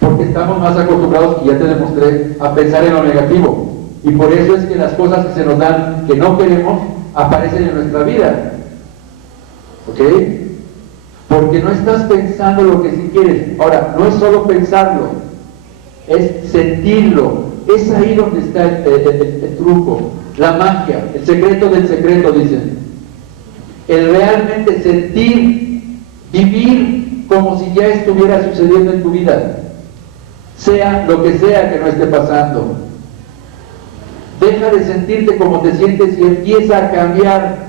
porque estamos más acostumbrados, y ya te demostré, a pensar en lo negativo. Y por eso es que las cosas que se nos dan, que no queremos, aparecen en nuestra vida. ¿Ok? Porque no estás pensando lo que sí quieres. Ahora, no es solo pensarlo, es sentirlo. Es ahí donde está el truco, la magia, el secreto del secreto, dicen. El realmente sentir, vivir como si ya estuviera sucediendo en tu vida, sea lo que sea que no esté pasando. Deja de sentirte como te sientes y empieza a cambiar.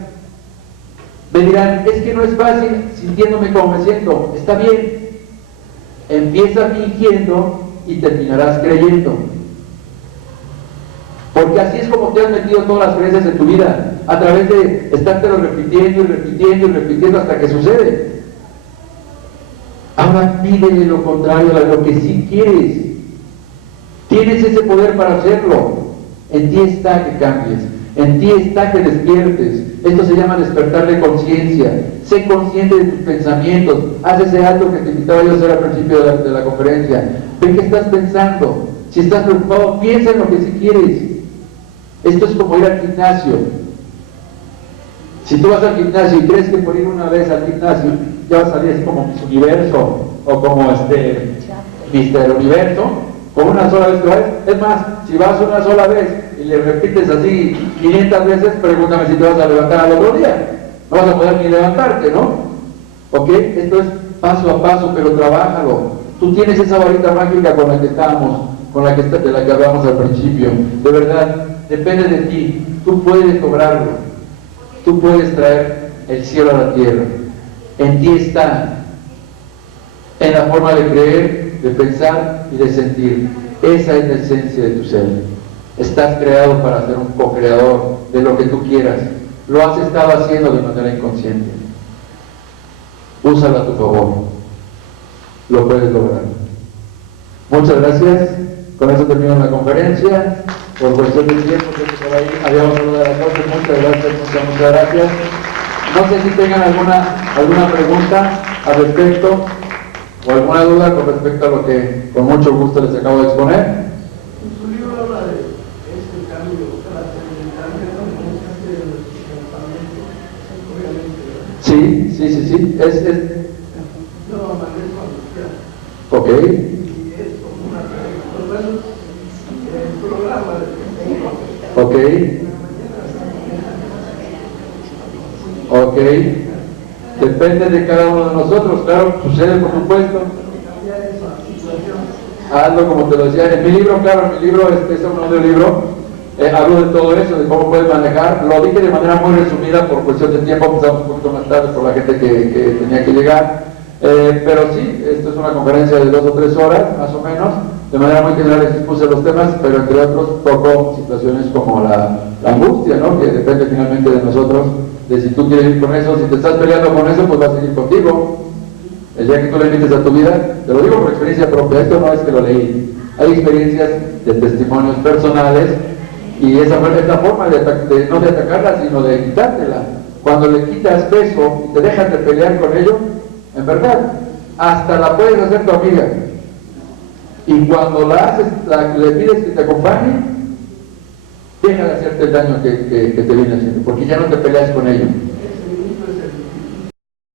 Me dirán, es que no es fácil sintiéndome como me siento. Está bien, empieza fingiendo y terminarás creyendo. Porque así es como te has metido todas las creencias en tu vida, a través de estártelo repitiendo y repitiendo y repitiendo hasta que sucede. Ahora pídele lo contrario a lo que sí quieres. Tienes ese poder para hacerlo. En ti está que cambies, en ti está que despiertes. Esto se llama despertar de conciencia. Sé consciente de tus pensamientos. Haz ese acto que te invitaba yo a hacer al principio de la conferencia. Ve qué estás pensando. Si estás preocupado, piensa en lo que sí quieres. Esto es como ir al gimnasio. Si tú vas al gimnasio y crees que por ir una vez al gimnasio ya vas a salir así como Miss Universo o como Mister Universo, con una sola vez que vas. Es más, si vas una sola vez y le repites así 500 veces, pregúntame si te vas a levantar al otro día. No vas a poder ni levantarte, ¿no? ¿Ok? Esto es paso a paso, pero trabájalo. Tú tienes esa varita mágica con la que estamos, de la que hablamos al principio. De verdad, depende de ti. Tú puedes lograrlo. Tú puedes traer el cielo a la tierra. En ti está, en la forma de creer, de pensar y de sentir. Esa es la esencia de tu ser. Estás creado para ser un co-creador de lo que tú quieras. Lo has estado haciendo de manera inconsciente. Úsalo a tu favor. Lo puedes lograr. Muchas gracias. Con eso termino la conferencia. Por cuestión de tiempo, que por ahí habíamos hablado de la cosa. Muchas gracias, muchas gracias. No sé si tengan alguna pregunta al respecto o alguna duda con respecto a lo que con mucho gusto les acabo de exponer. En su libro habla de este cambio trascendental del pensamiento, obviamente. Sí. No, Manuel, cuando quiera. Ok. Y es como una el programa de Ok. Depende de cada uno de nosotros, claro, sucede por supuesto. Hazlo como te lo decía. En mi libro, claro, es un audiolibro, hablo de todo eso, de cómo puedes manejar. Lo dije de manera muy resumida por cuestión de tiempo, empezamos un poquito más tarde por la gente que tenía que llegar. Pero sí, esto es una conferencia de 2 o 3 horas, más o menos. De manera muy general les expuse los temas, pero entre otros toco situaciones como la angustia, ¿no? Que depende finalmente de nosotros, de si tú quieres ir con eso. Si te estás peleando con eso, pues va a seguir contigo. El día que tú le invites a tu vida, te lo digo por experiencia propia, esto no es que lo leí. Hay experiencias de testimonios personales y esa es la forma no de atacarla, sino de quitártela. Cuando le quitas peso y te dejas de pelear con ello, en verdad, hasta la puedes hacer tu amiga. Y cuando la haces, le pides que te acompañe, deja de hacerte el daño que te viene haciendo, porque ya no te peleas con ello.